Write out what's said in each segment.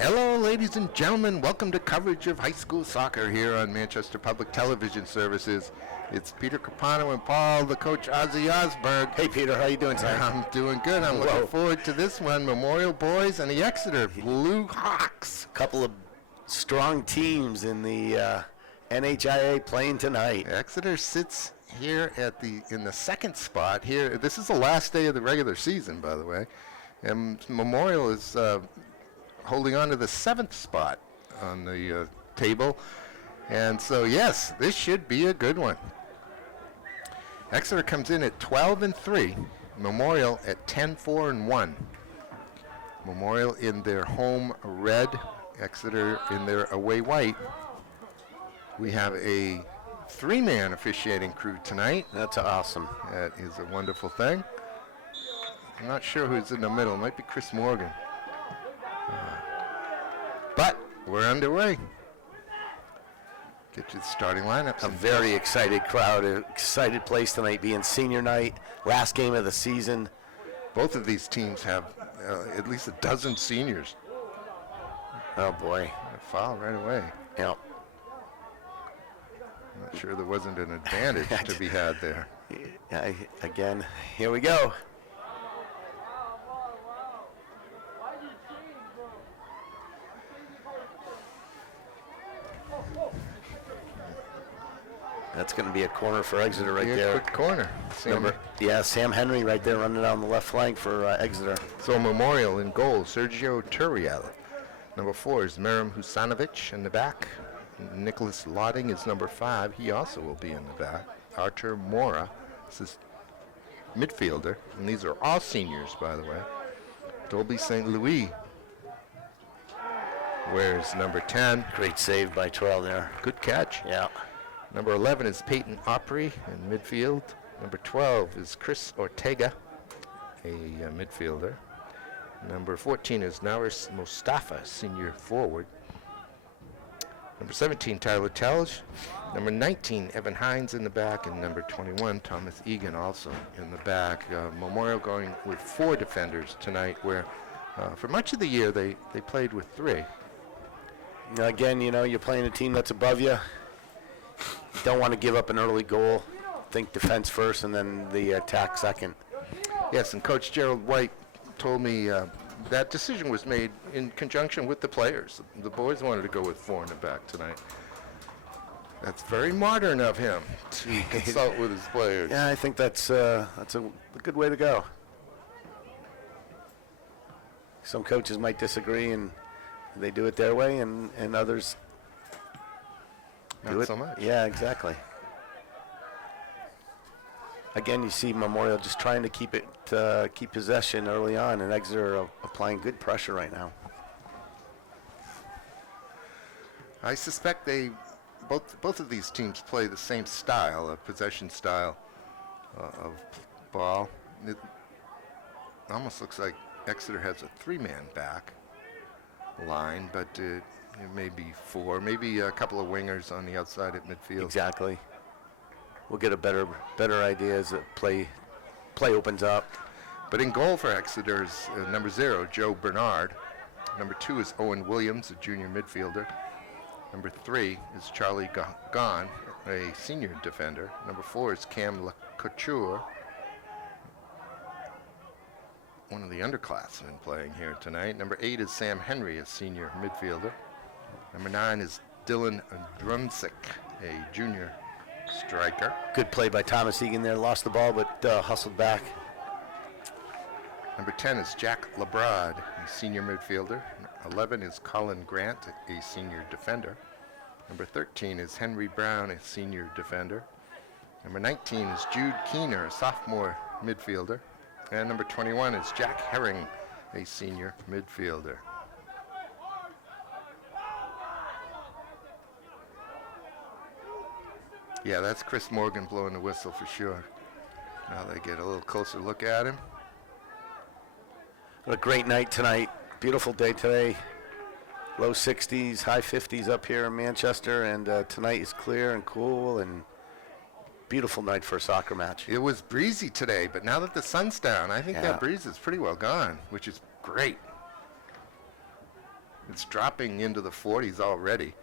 Hello, ladies and gentlemen. Welcome to coverage of high school soccer here on Manchester Public Television Services. It's Peter Capano and Paul, the coach, Ozzy Osberg. Hey, Peter. How you doing tonight? I'm doing good. I'm looking forward to this one. Memorial Boys and the Exeter Blue Hawks. Couple of strong teams in the NHIA playing tonight. Exeter sits here in the second spot here. This is the last day of the regular season, by the way. And Memorial is holding on to the 7th spot on the table. And so, yes, this should be a good one. Exeter comes in at 12-3. Memorial at 10-4-1. Memorial in their home red. Exeter in their away white. We have a 3-man officiating crew tonight. That's awesome. That is a wonderful thing. I'm not sure who's in the middle. It might be Chris Morgan. But we're underway. Get to the starting lineup. A very excited crowd, an excited place tonight, being senior night, last game of the season. Both of these teams have at least a dozen seniors. Oh, boy. A foul right away. Yep. I'm not sure there wasn't an advantage to be had there. Again, here we go. That's going to be a corner for Exeter right there. Quick corner. Sam Henry right there running down the left flank for Exeter. So Memorial in goal, Sergio Turiel. Number 4 is Merim Husanovic in the back. Nicholas Lotting is number 5. He also will be in the back. Artur Mora is midfielder. And these are all seniors, by the way. Dolby St. Louis wears number 10. Great save by Terrell there. Good catch. Yeah. Number 11 is Peyton Opry in midfield. Number 12 is Chris Ortega, a midfielder. Number 14 is Naris Mustafa, senior forward. Number 17, Tyler Telge. Number 19, Evan Hines in the back. And number 21, Thomas Egan also in the back. Memorial going with 4 defenders tonight, where for much of the year they played with 3. Again, you're playing a team that's above you. Don't want to give up an early goal. Think defense first and then the attack second. Yes, and Coach Gerald White told me that decision was made in conjunction with the players. The boys wanted to go with 4 in the back tonight. That's very modern of him to consult with his players. Yeah, I think that's a good way to go. Some coaches might disagree and they do it their way, and others Not so much. Yeah, exactly. Again, you see Memorial just trying to keep possession early on, and Exeter are applying good pressure right now. I suspect both of these teams play the same style, a possession style of ball. It almost looks like Exeter has a 3-man back line, but it may be 4, maybe a couple of wingers on the outside at midfield. Exactly. We'll get a better idea as the play opens up. But in goal for Exeter is number 0, Joe Bernard. Number 2 is Owen Williams, a junior midfielder. Number 3 is Charlie Gahn, a senior defender. Number 4 is Cam LeCouture, one of the underclassmen playing here tonight. Number 8 is Sam Henry, a senior midfielder. Number 9 is Dylan Drumsick, a junior striker. Good play by Thomas Egan there. Lost the ball, but hustled back. Number 10 is Jack Labrade, a senior midfielder. 11 is Colin Grant, a senior defender. Number 13 is Henry Brown, a senior defender. Number 19 is Jude Keener, a sophomore midfielder. And number 21 is Jack Herring, a senior midfielder. Yeah, that's Chris Morgan blowing the whistle for sure. Now they get a little closer look at him. What a great night tonight. Beautiful day today. Low 60s, high 50s up here in Manchester, and tonight is clear and cool and beautiful night for a soccer match. It was breezy today, but now that the sun's down, I think that breeze is pretty well gone, which is great. It's dropping into the 40s already,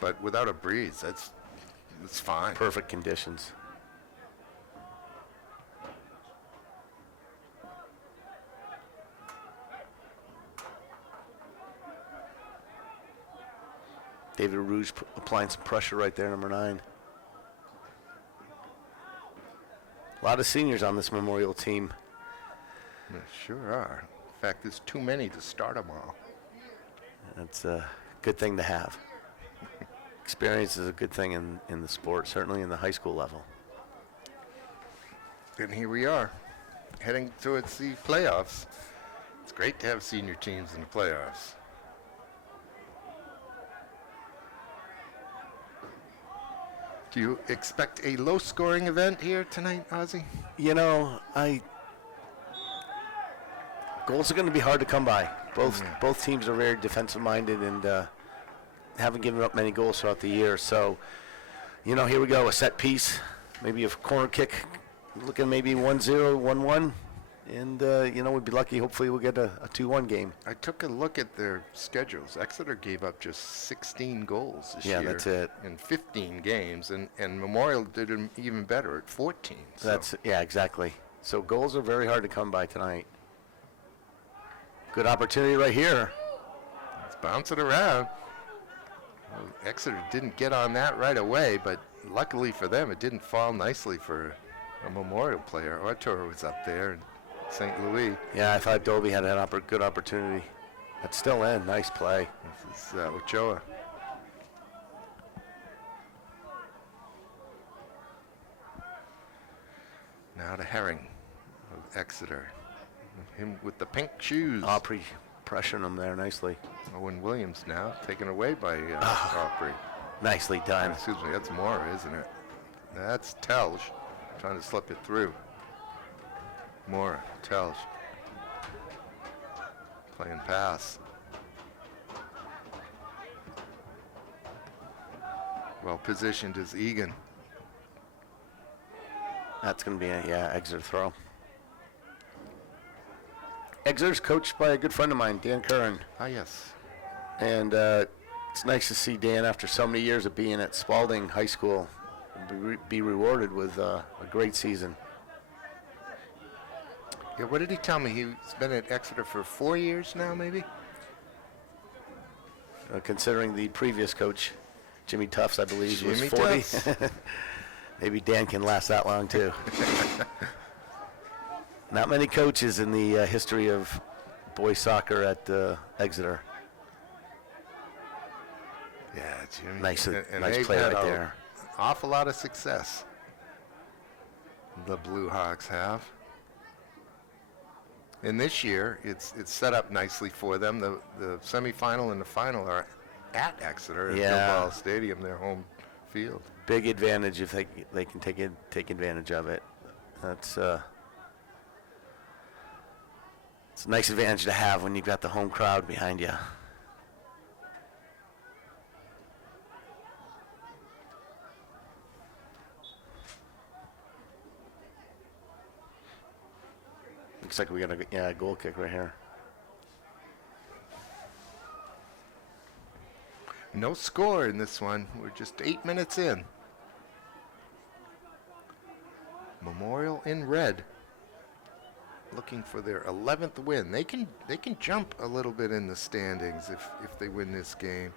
but without a breeze, it's fine. Perfect conditions. David Rouge applying some pressure right there, number 9. A lot of seniors on this Memorial team. There sure are. In fact, there's too many to start them all. That's a good thing to have. Experience is a good thing in the sport, certainly in the high school level. And here we are, heading towards the playoffs. It's great to have senior teams in the playoffs. Do you expect a low-scoring event here tonight, Ozzy? You know, goals are going to be hard to come by. Both teams are very defensive-minded and haven't given up many goals throughout the year. So, you know, here we go, a set piece, maybe a corner kick, looking maybe 1-0, 1-1. And, you know, we'd be lucky. Hopefully we'll get a 2-1 game. I took a look at their schedules. Exeter gave up just 16 goals this year. Yeah, that's it. In 15 games, and Memorial did even better at 14. So. Yeah, exactly. So goals are very hard to come by tonight. Good opportunity right here. Let's bounce it around. Well, Exeter didn't get on that right away, but luckily for them, it didn't fall nicely for a Memorial player. Artur was up there in St. Louis. Yeah, I thought Dolby had a good opportunity. That's still in. Nice play. This is Ochoa. Now to Herring of Exeter. Him with the pink shoes. Opry pressuring him there nicely. Owen Williams now taken away by Opry. Nicely done. Excuse me, that's Mora, isn't it? That's Telge trying to slip it through. Mora, Telge. Playing pass. Well positioned is Egan. That's going to be a Exeter throw. Exeter's coached by a good friend of mine, Dan Curran. Ah, yes. And it's nice to see Dan, after so many years of being at Spalding High School, be rewarded with a great season. Yeah, what did he tell me? He's been at Exeter for 4 years now, maybe? Considering the previous coach, Jimmy Tufts, I believe, was Jimmy 40. Tufts. Maybe Dan can last that long, too. Not many coaches in the history of boys soccer at Exeter. Yeah, Jimmy. Nice they've play had right an there. Awful lot of success. The Blue Hawks have. And this year, it's set up nicely for them. The semifinal and the final are at Exeter at Gilball Stadium, their home field. Big advantage if they can take advantage of it. That's it's a nice advantage to have when you've got the home crowd behind you. Looks like we got a goal kick right here. No score in this one. We're just 8 minutes in. Memorial in red, looking for their 11th win. They can jump a little bit in the standings if they win this game.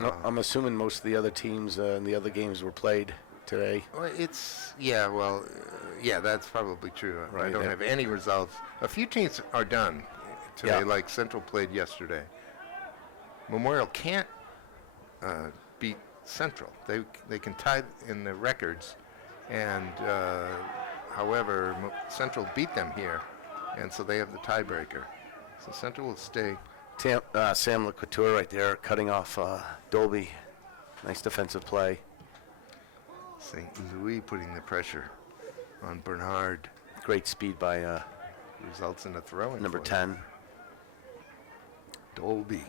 No, I'm assuming most of the other teams and the other games were played today. Well, that's probably true. I Right, don't yeah. have any results. A few teams are done today, Yeah. like Central played yesterday. Memorial can't beat Central. They can tie in the records, and however, Central beat them here, and so they have the tiebreaker. So Central will stay. Sam LeCouture right there cutting off Dolby. Nice defensive play. St. Louis putting the pressure on Bernard. Great speed by Results in a throw-in. number for 10. Dolby.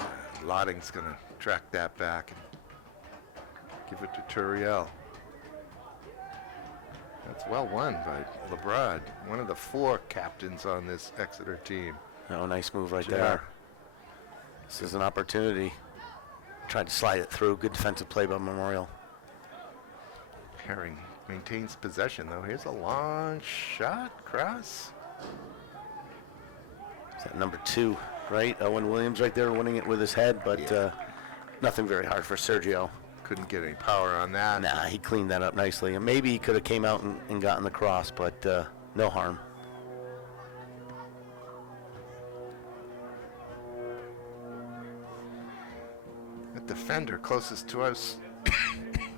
Yeah, Lotting's going to track that back and give it to Turiel. well won by LeBrod, one of the 4 captains on this Exeter team. Oh, nice move right Yeah. there. This is an opportunity. Tried to slide it through. Good defensive play by Memorial. Herring maintains possession, though. Here's a long shot, cross. Is that number 2, right? Owen Williams right there winning it with his head, but nothing very hard for Sergio. Couldn't get any power on that. Nah, he cleaned that up nicely. And maybe he could have came out and gotten the cross, but no harm. The defender closest to us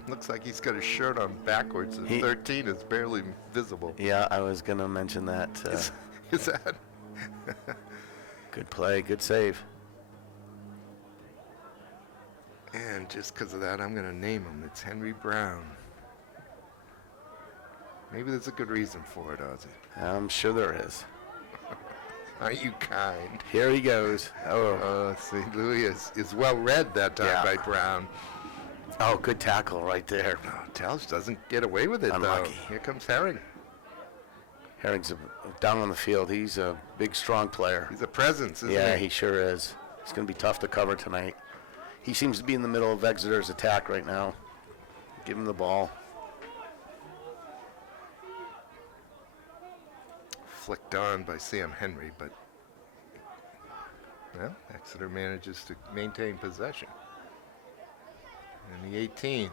looks like he's got his shirt on backwards, and 13 is barely visible. Yeah, I was going to mention that. Is that? Good play, good save. And just because of that, I'm going to name him. It's Henry Brown. Maybe there's a good reason for it, Ozzy. I'm sure there is. Aren't you kind? Here he goes. Oh, St. Louis is well read that time by Brown. oh, good tackle right there. Oh, Telsch doesn't get away with it, Unlucky. though. Here comes Herring. Herring's down on the field. He's a big, strong player. He's a presence, isn't Yeah, he? he sure is. It's going to be tough to cover tonight. He seems to be in the middle of Exeter's attack right now. Give him the ball. Flicked on by Sam Henry, but well, Exeter manages to maintain possession. And the 18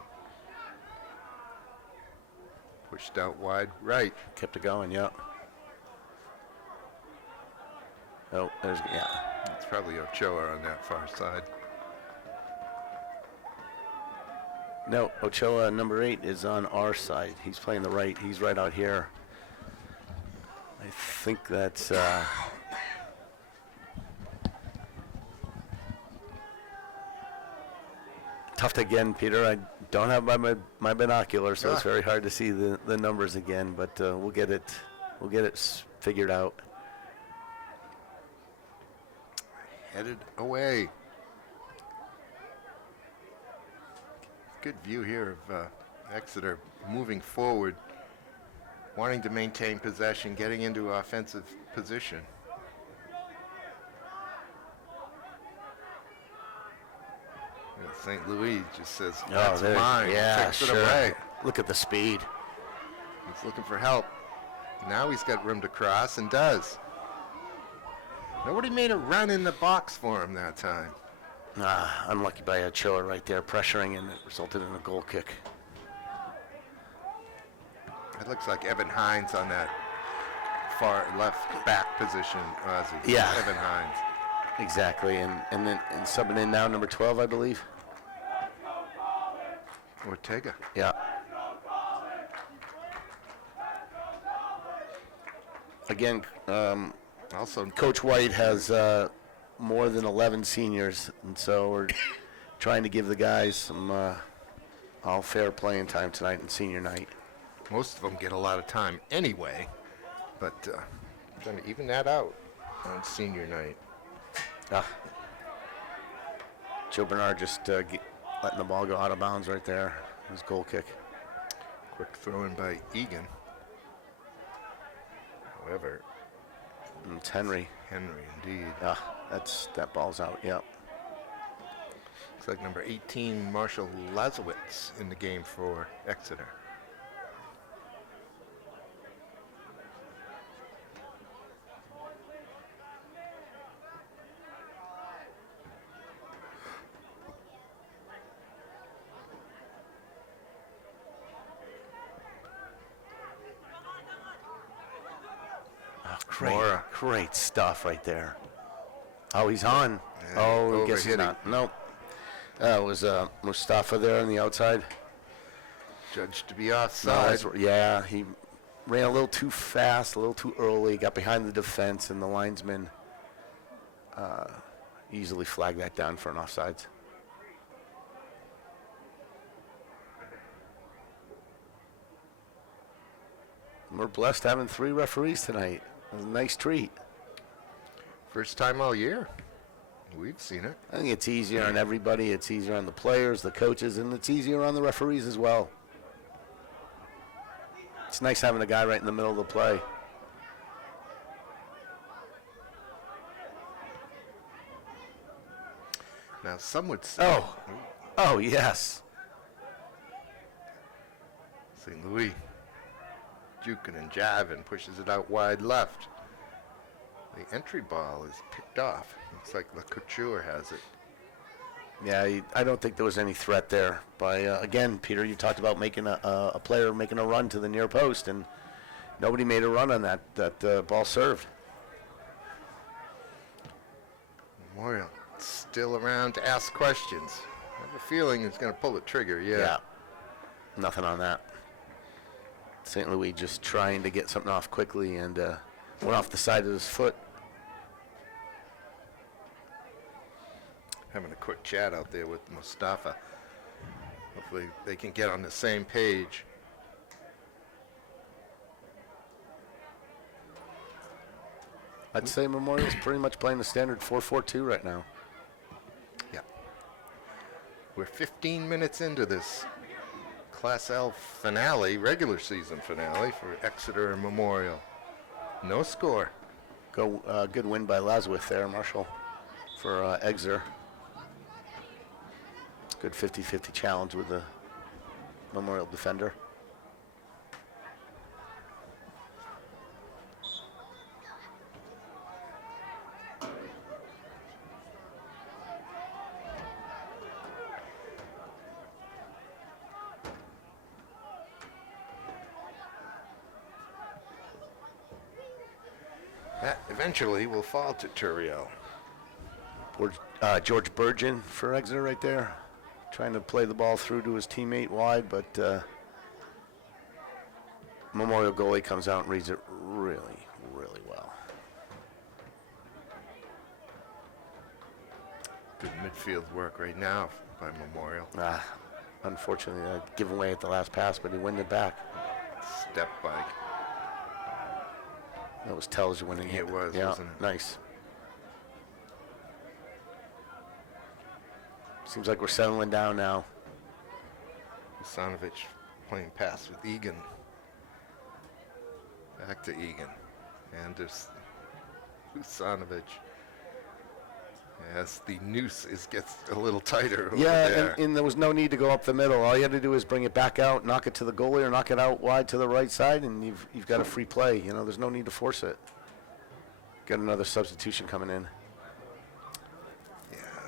pushed out wide right. Kept it going, yep. Oh, there's, yeah. It's probably Ochoa on that far side. No, Ochoa, number 8, is on our side. He's playing the right. He's right out here. I think that's... tough to again, Peter. I don't have my binocular, so it's very hard to see the numbers again. But we'll get it figured out. Headed away. Good view here of Exeter moving forward, wanting to maintain possession, getting into offensive position. St. Louis just says, that's mine. Yeah, Takes sure. it away. Look at the speed. He's looking for help. Now he's got room to cross and does. Nobody made a run in the box for him that time. Unlucky by Ochoa right there, pressuring, and it resulted in a goal kick. It looks like Evan Hines on that far left back position, Ozzy. Yeah. Evan Hines. Exactly, and then subbing in now, number 12, I believe. Ortega. Yeah. Again, Also, Coach White has more than 11 seniors, and so we're trying to give the guys some all fair playing time tonight and senior night. most of them get a lot of time anyway, but trying to even that out on senior night. Joe Bernard just letting the ball go out of bounds right there. His goal kick. Quick throw in by Egan. However, It's Henry. Henry indeed. That ball's out. Yep. Looks like number 18, Marshall Lazowitz, in the game for Exeter. Great stuff right there. Oh, he's on. Yeah, I guess he's overhitting. not. Nope. It was Mustafa there on the outside. Judged to be offside. Yeah, he ran a little too fast, a little too early, got behind the defense, and the linesman easily flagged that down for an offsides. We're blessed having 3 referees tonight. It was a nice treat. First time all year. We've seen it. I think it's easier on everybody. It's easier on the players, the coaches, and it's easier on the referees as well. It's It's nice having a guy right in the middle of the play. Now, some would say. Oh, yes. St. Louis juking and jiving, pushes it out wide left. The entry ball is picked off. Looks like Le Couture has it. Yeah, I don't think there was any threat there. By again, Peter, you talked about making a player making a run to the near post, and nobody made a run on that ball served. Memorial still around to ask questions. I have a feeling he's going to pull the trigger. Yeah. Nothing on that. St. Louis just trying to get something off quickly and went off the side of his foot. Having a quick chat out there with Mustafa. Hopefully they can get on the same page. I'd say Memorial's pretty much playing the standard 4-4-2 right now. Yeah. We're 15 minutes into this Class L finale, regular season finale for Exeter and Memorial. No score. Good win by Laswith there, Marshall, for Exeter. Good 50-50 challenge with the Memorial defender. That eventually will fall to Turiel. George Burgeon for Exeter right there. Trying to play the ball through to his teammate wide, but Memorial goalie comes out and reads it really, really well. Good midfield work right now by Memorial. Unfortunately, given away at the last pass, but he won it back. Step bike. That was Tells winning it. It was, yeah, wasn't it? Nice. Seems like we're settling down now. Usanovich playing pass with Egan. Back to Egan. And there's Usanovich. As the noose gets a little tighter over there. And there was no need to go up the middle. All you had to do is bring it back out, knock it to the goalie, or knock it out wide to the right side, and you've got a free play. You know, there's no need to force it. Got another substitution coming in.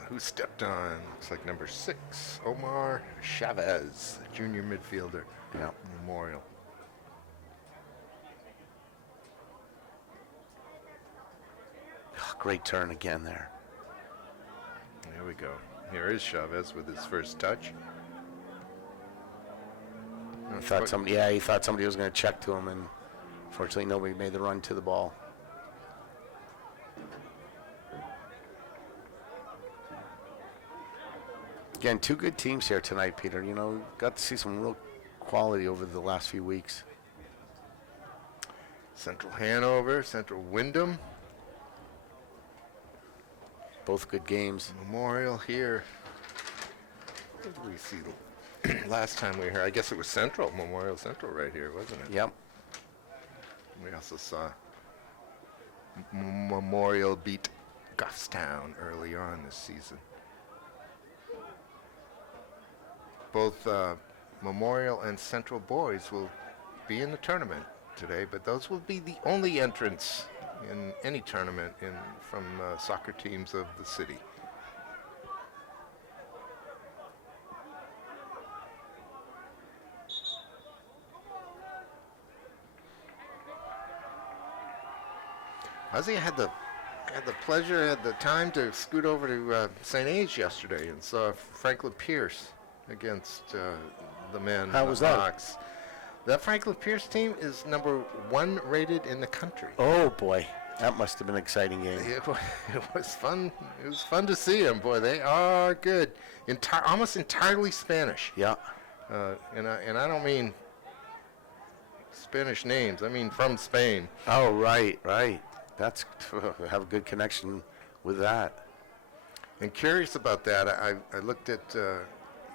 Who stepped on? Looks like number 6, Omar Chavez, junior midfielder. Yeah. Memorial. Great turn again there. There we go. Here is Chavez with his first touch. He thought somebody was going to check to him, and fortunately nobody made the run to the ball. Again, two good teams here tonight, Peter. You know, got to see some real quality over the last few weeks. Central Hanover, Central Wyndham. Both good games. Memorial here. What did we see last time we were here? I guess it was Central, Memorial Central right here, wasn't it? Yep. We also saw Memorial beat Goffstown early on this season. Both Memorial and Central boys will be in the tournament today, but those will be the only entrants in any tournament from soccer teams of the city. Ozzy had the pleasure, had the time to scoot over to St. A's yesterday and saw Franklin Pierce against the men. How was that? Hawks. That Franklin Pierce team is number 1 rated in the country. Oh boy, that must have been an exciting game. It was fun. It was fun to see them. Boy, they are good. Almost entirely Spanish. Yeah. And I don't mean Spanish names. I mean from Spain. Oh right. That's have a good connection with that. And curious about that, I looked at the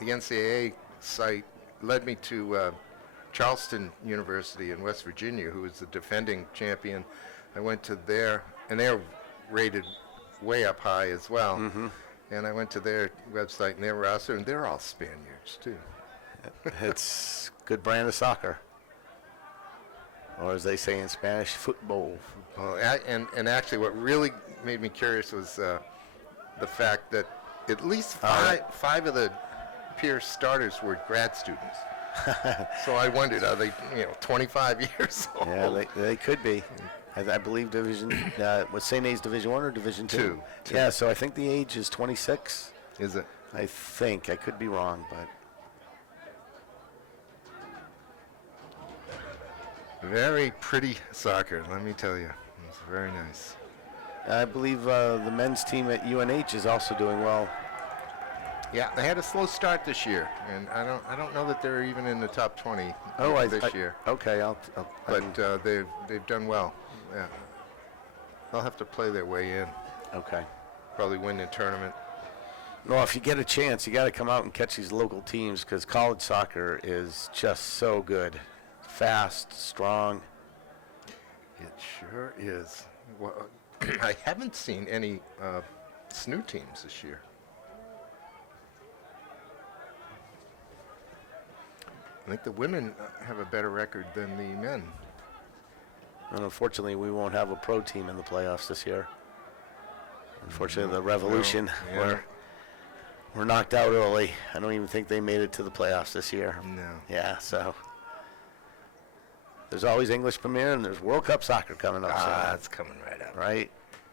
NCAA site, led me to Charleston University in West Virginia, who is the defending champion. I went to there, and they're rated way up high as well. And I went to their website and their roster, and they're all Spaniards too. It's good brand of soccer. Or as they say in Spanish, football. Well, and actually, what really made me curious was the fact that at least five of the Pierce starters were grad students. So I wondered, are they 25 years old? Yeah, they could be. I believe Division was St. A's Division 1 or Division 2? Two. Yeah, so I think the age is 26. Is it? I think. I could be wrong, but Very pretty soccer, let me tell you. It's very nice. I believe the men's team at UNH is also doing well. Yeah, they had a slow start this year, and I don't know that they're even in the top 20 this year. Okay, But they've done well. Yeah, they'll have to play their way in. okay. Probably win the tournament. Well, if you get a chance, you got to come out and catch these local teams because college soccer is just so good, fast, strong. It sure is. Well, I haven't seen any SNU teams this year. I think the women have a better record than the men. And unfortunately, we won't have a pro team in the playoffs this year. Unfortunately, the Revolution were knocked out early. I don't even think they made it to the playoffs this year. No. Yeah, so there's always English Premier and there's World Cup soccer coming up. That's coming right up. Right?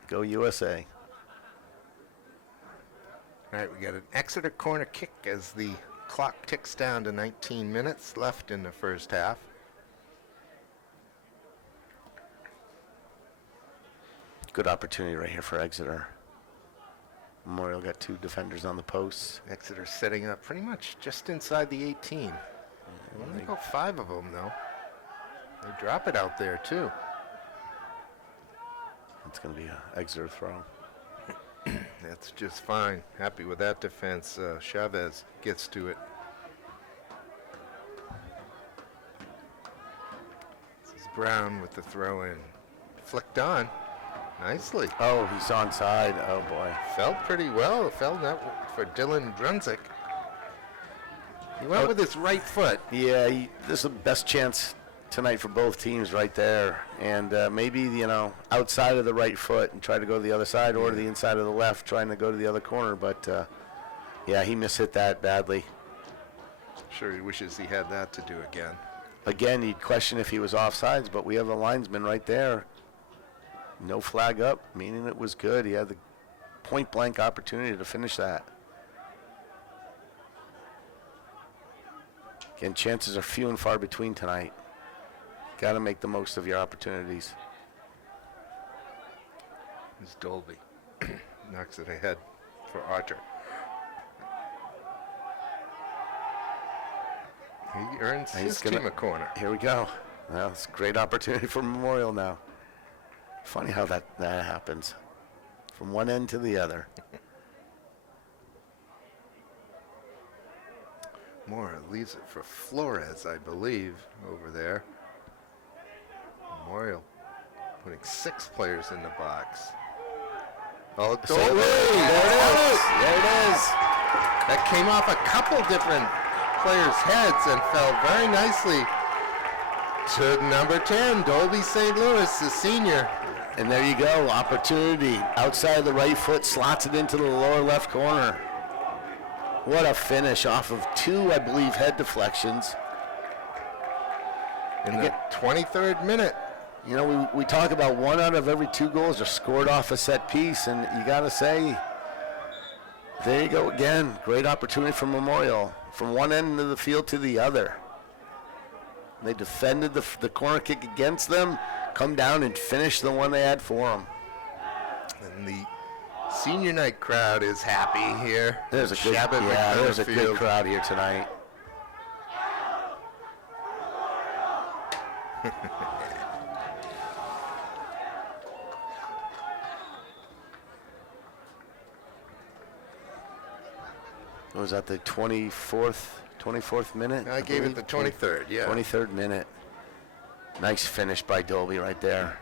Go USA. All right, we got an Exeter corner kick as the clock ticks down to 19 minutes left in the first half. Good opportunity right here for Exeter. Memorial got two defenders on the posts. Exeter setting up pretty much just inside the 18. They only go 5 of them, though. They drop it out there, too. It's going to be an Exeter throw. That's just fine. Happy with that defense. Chavez gets to it. This is Brown with the throw in. Flicked on. Nicely. Oh, he's onside. Oh, boy. Fell pretty well. Fell that for Dylan Drunzik. He went with his right foot. Yeah, this is the best chance tonight for both teams right there. And maybe, outside of the right foot and try to go to the other side or to the inside of the left, trying to go to the other corner. But, yeah, he mishit that badly. Sure, he wishes he had that to do again. Again, you'd question if he was offsides, but we have a linesman right there. No flag up, meaning it was good. He had the point-blank opportunity to finish that. Again, chances are few and far between tonight. Got to make the most of your opportunities. It's Dolby. Knocks it ahead for Archer. He earns his team a corner. Here we go. Well, it's a great opportunity for Memorial now. Funny how that happens. From one end to the other. Mora leaves it for Flores, I believe, over there. Memorial putting 6 players in the box. Oh, There it is. There it is. That came off a couple different players' heads and fell very nicely to number 10, Dolby St. Louis, the senior. And there you go, opportunity. Outside of the right foot, slots it into the lower left corner. What a finish off of 2, I believe, head deflections. In the 23rd minute. We talk about 1 out of every 2 goals are scored off a set piece, and you got to say, there you go again. Great opportunity for Memorial. From one end of the field to the other. They defended the corner kick against them, come down and finish the one they had for them. And the senior night crowd is happy here. There's a good crowd here tonight. Was that the 24th 24th minute. I gave it believe. the 23rd, yeah. 23rd minute. Nice finish by Dolby right there.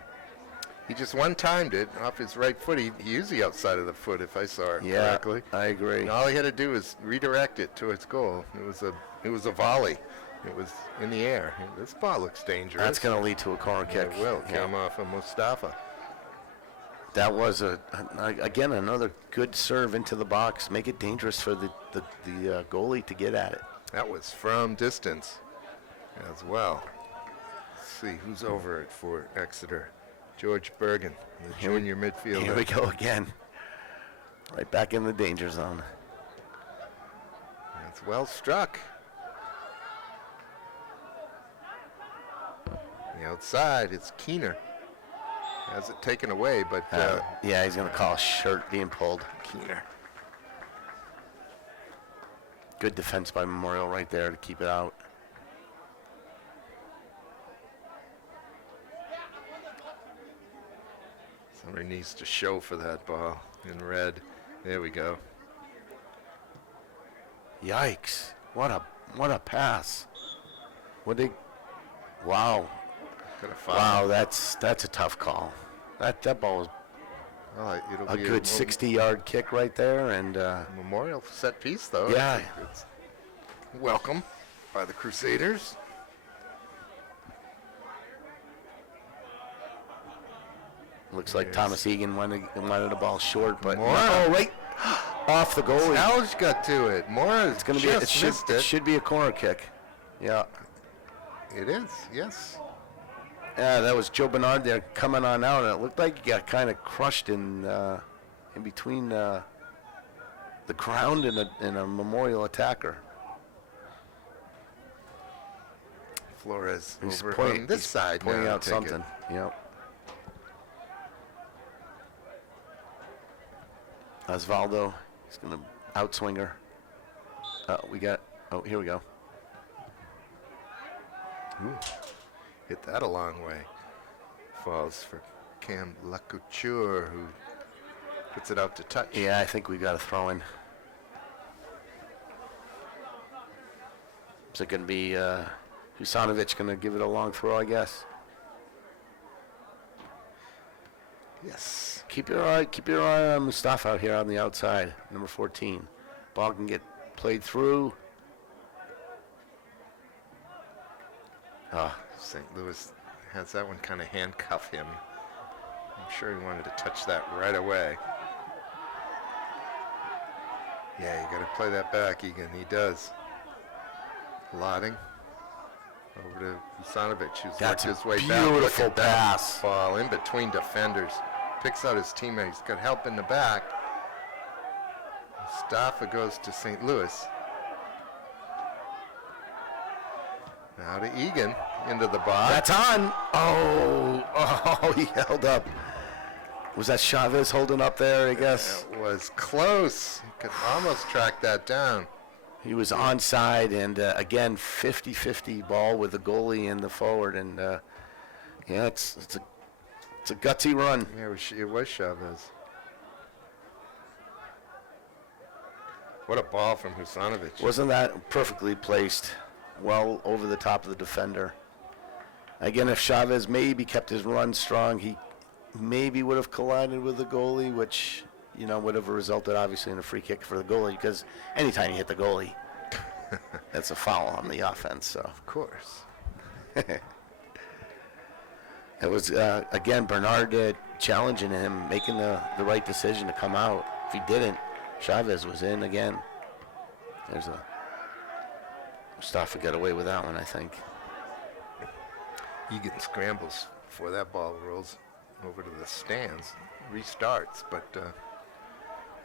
He just one-timed it off his right foot. He used the outside of the foot, if I saw it Yeah, correctly. I agree. And all he had to do was redirect it to its goal. It was a volley. It was in the air. This ball looks dangerous. That's going to lead to a corner kick. It will. Yeah. Came off of Mustafa. That was, again, another good serve into the box. Make it dangerous for the goalie to get at it. That was from distance as well. Let's see who's over it for Exeter. George Bergen, the junior midfielder. Here we go again. Right back in the danger zone. That's well struck. The outside, it's Keener. Has it taken away, but yeah, he's going to call a shirt being pulled. Keener. Good defense by Memorial right there to keep it out. Somebody needs to show for that ball in red. There we go. Yikes! What a pass! Wow! Got a foul. Wow, that's a tough call. That ball was Well, it'll a be good 60-yard kick right there, and Memorial set piece, though. Yeah. It's welcome by the Crusaders. looks like Yes. Thomas Egan wanted the ball short, but Mora. oh, right off the goalie. Alge got to it. Mora It's going to be. missed It should be a corner kick. Yeah. It is, yes. Yeah, that was Joe Bernard there coming on out, and it looked like he got kind of crushed in between the ground and a Memorial attacker. Flores He's over pointing- on this he's side pointing now, out take it. something. Yep. Osvaldo, he's going to outswinger. Here we go. Ooh, hit that a long way. Falls for Cam Lacouture, who puts it out to touch. Yeah, I think we got a throw in. Is it going to be Husanovic going to give it a long throw, I guess? Yes. Keep your eye on Mustafa out here on the outside, number 14. Ball can get played through. St. Louis has that one kind of handcuff him. I'm sure he wanted to touch that right away. Yeah, you got to play that back, Egan. He does. Lotting over to Husanovic, who's That's worked a his way back. Look beautiful at that pass. ball in between defenders. Picks out his teammate. He's got help in the back. Mustafa goes to St. Louis. Now to Egan into the box. That's on. Oh, he held up. Was that Chavez holding up there, I guess? It was close. He could almost track that down. He was onside, and again, 50-50 ball with the goalie and the forward, and yeah, it's a gutsy run. Yeah, it was Chavez. What a ball from Husanovic. Wasn't that perfectly placed, well over the top of the defender? Again, if Chavez maybe kept his run strong, he maybe would have collided with the goalie, which would have resulted obviously in a free kick for the goalie, because anytime you hit the goalie, that's a foul on the offense. So Of course. it was again Bernard challenging him, making the right decision to come out. If he didn't, Chavez was in again. There's a Mustafa got away with that one, I think. Egan scrambles before that ball rolls over to the stands, restarts, but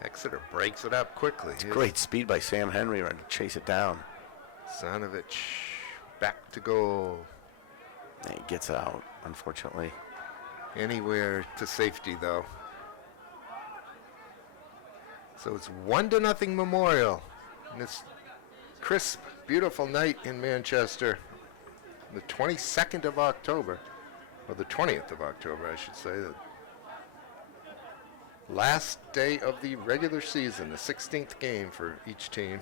Exeter breaks it up quickly. Great speed by Sam Henry to chase it down. Husanovic back to goal. And he gets out, unfortunately. Anywhere to safety, though. So it's 1-0 Memorial. And this crisp, beautiful night in Manchester. The 22nd of October, or the 20th of October, I should say. The last day of the regular season, the 16th game for each team.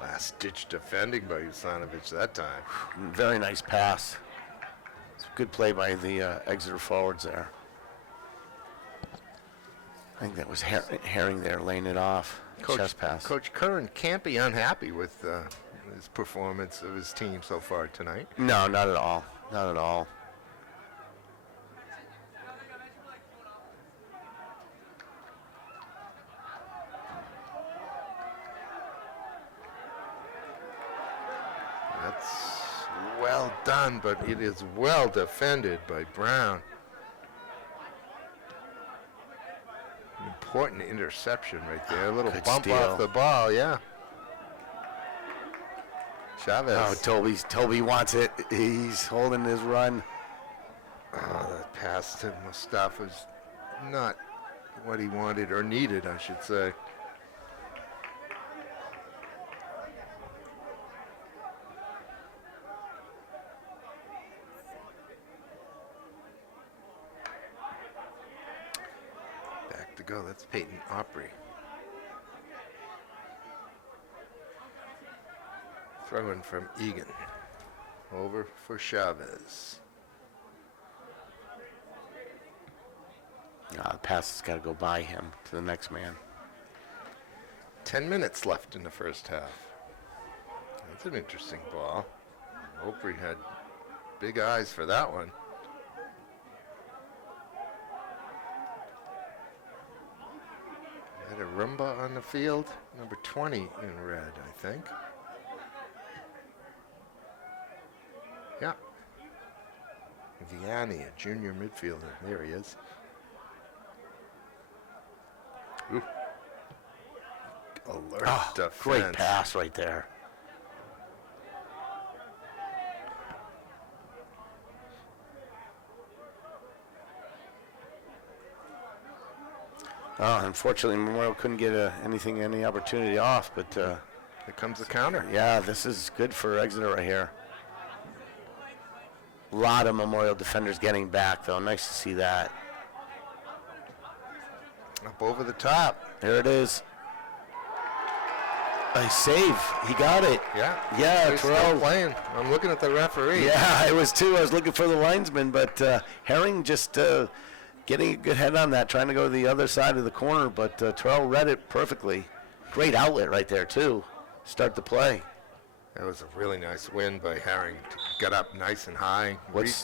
Last-ditch defending by Usanovich that time. Very nice pass. It's a good play by the Exeter forwards there. I think that was Herring there laying it off. Chest pass. Coach Curran can't be unhappy with his performance of his team so far tonight. No, not at all. Not at all. That's well done, but it is well defended by Brown. Important interception right there. A little Good bump steal. off the ball, yeah. Chavez. Oh, Toby wants it. He's holding his run. Oh, that pass to Mustafa's not what he wanted or needed, I should say. Back to go. That's Peyton Opry. Throwing from Egan. Over for Chavez. The pass has got to go by him to the next man. 10 minutes left in the first half. That's an interesting ball. Opry had big eyes for that one. Had a Rumba on the field. Number 20 in red, I think. Yeah. Vianney, a junior midfielder. There he is. Ooh. Alert defense. Great pass right there. Oh, unfortunately, Memorial couldn't get any opportunity off, but Here comes the counter. yeah, this is good for Exeter right here. A lot of Memorial defenders getting back, though. Nice to see that. Up over the top. There it is. A save. He got it. Yeah. Yeah, He's still Terrell. playing. I'm looking at the referee. Yeah, I was too. I was looking for the linesman, but Herring just getting a good head on that, trying to go to the other side of the corner, but Terrell read it perfectly. Great outlet right there, too. Start the play. That was a really nice win by Herring. Got up nice and high.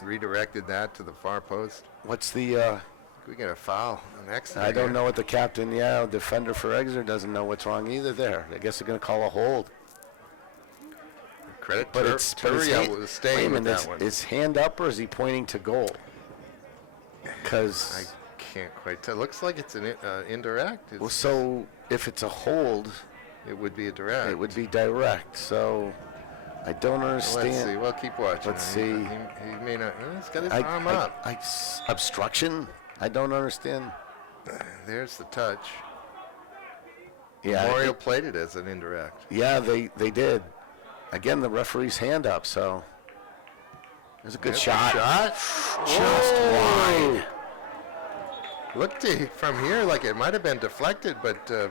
Redirected that to the far post. What's the... We get a foul on Exeter. I don't know what the captain, defender for Exeter doesn't know what's wrong either there. I guess they're going to call a hold. Credit But Turia was staying with that one. Is hand up or is he pointing to goal? Because... I can't quite tell. Looks like it's an indirect. Well, so if it's a hold, It would be a direct. it would be direct. So I don't understand. Let's see. We'll keep watching. Let's He see. may not. He's got his arm up. Obstruction? I don't understand. There's the touch. Yeah, Memorial played it as an indirect. yeah, they did. Again, the referee's hand up, so there's a good There's a shot. Just Whoa. wide. Looked from here like it might have been deflected, but the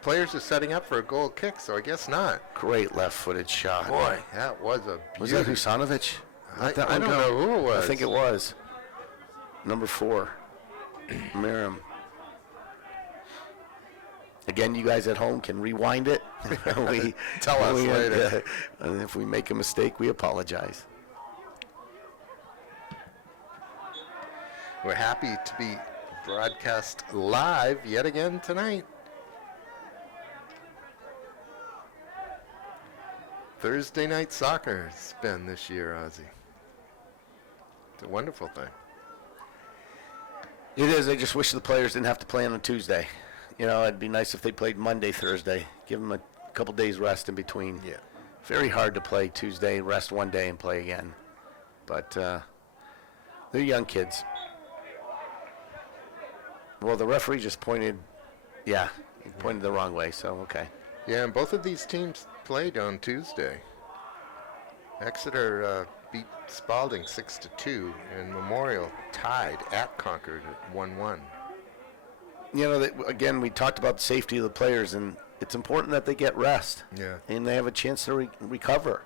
players are setting up for a goal kick, so I guess not. Great left-footed shot. Boy, that was a Was that beauty. Husanovich? I don't know who it was. I think it was. Number 4, Miriam. Again, you guys at home can rewind it. Tell us later. And if we make a mistake, we apologize. We're happy to be broadcast live yet again tonight. Thursday night soccer has been this year, Ozzy. It's a wonderful thing. It is. I just wish the players didn't have to play on a Tuesday. You know, it'd be nice if they played Monday, Thursday. Give them a couple days rest in between. Yeah. Very hard to play Tuesday, rest one day, and play again. But they're young kids. Well, the referee just pointed. Yeah, he pointed the wrong way, so okay. Yeah, and both of these teams played on Tuesday. Exeter beat Spalding 6-2, and Memorial tied at Concord at 1-1. You know, again, we talked about the safety of the players, and it's important that they get rest. Yeah. And they have a chance to recover.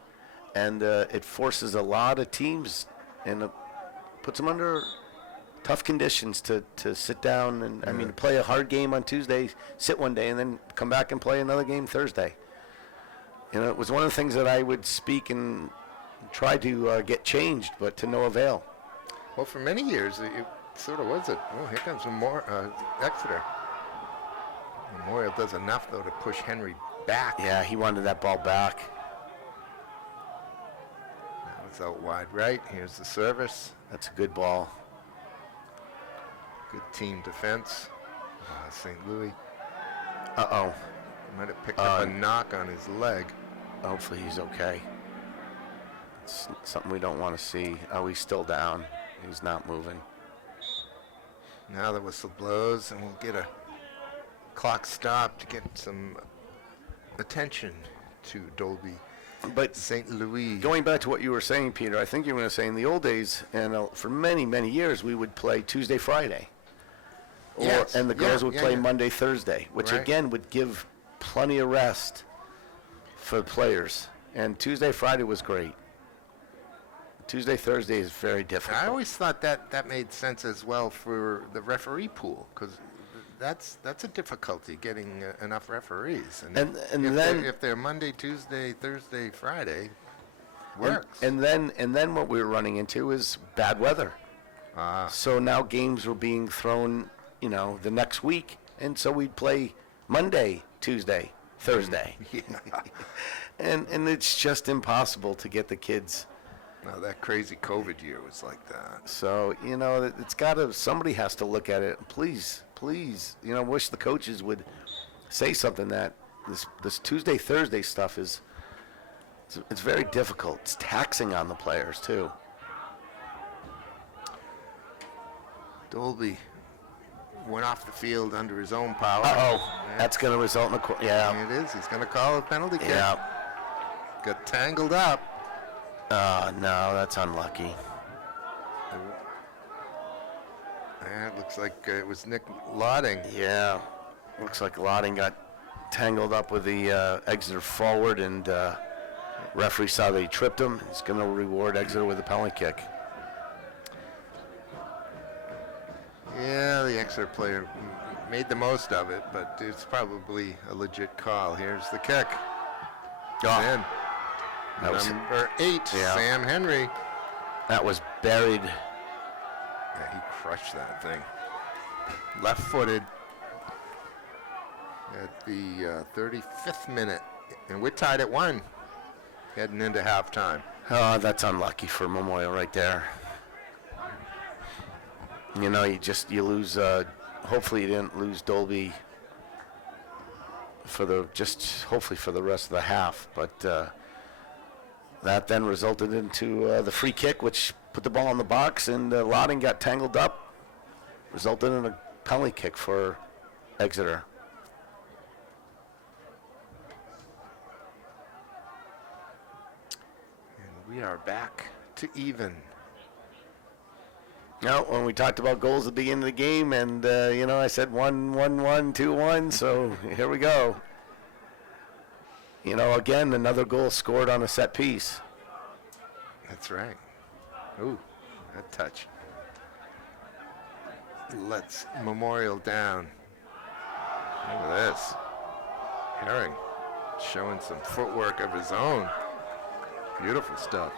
And it forces a lot of teams and puts them under tough conditions to sit down and, I mean, to play a hard game on Tuesday, sit one day, and then come back and play another game Thursday. You know, it was one of the things that I would speak and try to get changed, but to no avail. Well, for many years, it sort of was it. Oh, here comes Exeter. Memorial does enough, though, to push Henry back. Yeah, he wanted that ball back. Now it's out wide right. Here's the service. That's a good ball. Good team defense. St. Louis Uh-oh. might have picked up a knock on his leg. Hopefully he's okay. It's something we don't want to see. Oh, he's still down. He's not moving. Now the whistle blows, and we'll get a clock stop to get some attention to Dolby But St. Louis. going back to what you were saying, Peter, I think you were going to say in the old days, and for many, many years, we would play Tuesday, Friday. Yes. And the girls Yeah, would yeah, play yeah. Monday, Thursday, which Right. again would give plenty of rest for the players. And Tuesday, Friday was great. Tuesday, Thursday is very difficult. I always thought that made sense as well for the referee pool, because that's a difficulty getting enough referees. And if then- if they're Monday, Tuesday, Thursday, Friday, works. And then what we were running into is bad weather. So now games were being thrown, you know, the next week, and so we'd play Monday, Tuesday, Thursday, and it's just impossible to get the kids. No, that crazy COVID year was like that. So you know, it's got to. Somebody has to look at it. Please, you know, wish the coaches would say something that this Tuesday, Thursday stuff is. It's very difficult. It's taxing on the players too. Dolby went off the field under his own power. Uh-oh. That's going to result in a... Yeah. It is. He's going to call a penalty kick. Yeah. Got tangled up. No, that's unlucky. Yeah, it looks like it was Nick Lodding. Yeah. Looks like Lodding got tangled up with the Exeter forward, and referee saw that he tripped him. He's going to reward Exeter with a penalty kick. Yeah, the Exeter player made the most of it, but it's probably a legit call. Here's the kick. Oh, In. that was- Number 8, Yeah. Sam Henry. That was buried. Yeah, he crushed that thing. Left-footed at the 35th minute, and we're tied at 1, heading into halftime. Oh, that's unlucky for Memorial right there. You know, you lose. Hopefully, you didn't lose Dolby hopefully for the rest of the half. But that then resulted into the free kick, which put the ball in the box, and Lodding got tangled up, resulted in a penalty kick for Exeter. And we are back to even. Now, when we talked about goals at the beginning of the game, and you know, I said 1-1-1, 2-1. So here we go. You know, again, another goal scored on a set piece. That's right. Ooh, that touch. Let's Memorial down. Look at this. Herring showing some footwork of his own. Beautiful stuff.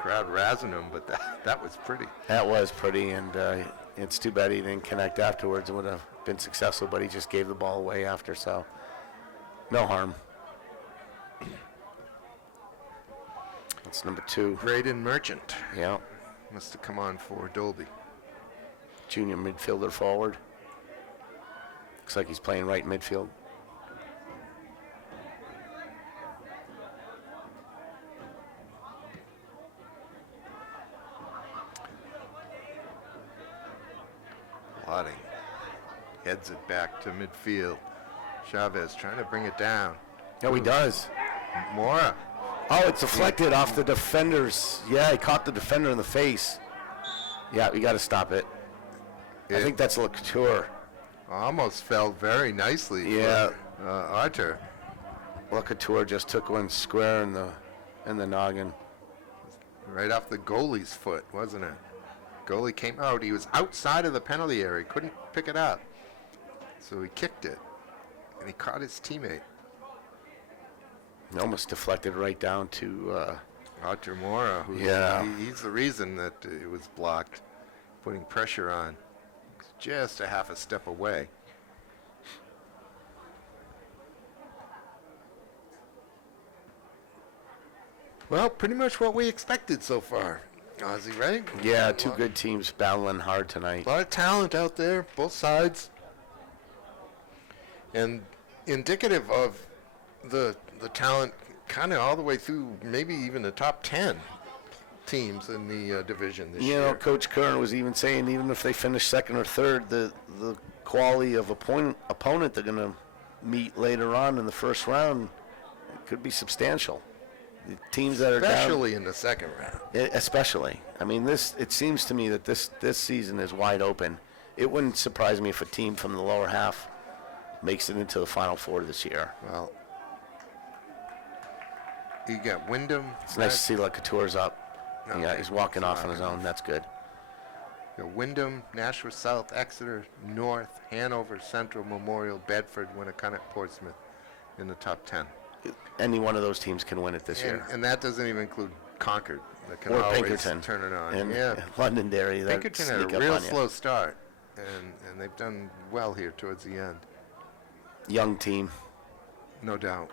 Crowd razzing him, but that was pretty. That was pretty, and it's too bad he didn't connect afterwards. It would have been successful, but he just gave the ball away after, so no harm. That's number 2. Braden Merchant Yeah, must have come on for Dolby. junior midfielder forward. Looks like he's playing right midfield. Lodding heads it back to midfield. Chavez trying to bring it down. No, he does. Mora. Oh, it's deflected off the defenders. Yeah, he caught the defender in the face. Yeah, we got to stop it. I think that's Lacouture. Almost fell very nicely. Yeah. For, Arthur. LeCouture just took one square in the noggin. Right off the goalie's foot, wasn't it? Goalie came out. He was outside of the penalty area. Couldn't pick it up. So he kicked it. And he caught his teammate. He almost deflected right down to... Arthur Mora, who he's the reason that it was blocked, putting pressure on. Just a half a step away. Well, pretty much what we expected so far, Ozzy, right? Yeah, two good teams battling hard tonight. A lot of talent out there, both sides. And indicative of the talent kind of all the way through maybe even the top 10 teams in the division this year. You know, Coach Kern was even saying even if they finish second or third, the quality of opponent they're going to meet later on in the first round could be substantial. The teams that are down, especially in the second round. Especially. I mean, it seems to me that this season is wide open. It wouldn't surprise me if a team from the lower half makes it into the Final Four this year. Well, you got Wyndham. It's nice to see LeCouture's up. No, yeah, he's walking off on his own. That's good. You got Wyndham, Nashua South, Exeter, North, Hanover, Central, Memorial, Bedford, Winnacunnet, Portsmouth in the top 10. Any one of those teams can win it this year. And that doesn't even include Concord. That can Or always Pinkerton. Turn it on. And yeah. Londonderry. Pinkerton had a real slow start, and they've done well here towards the end. Young team. No doubt.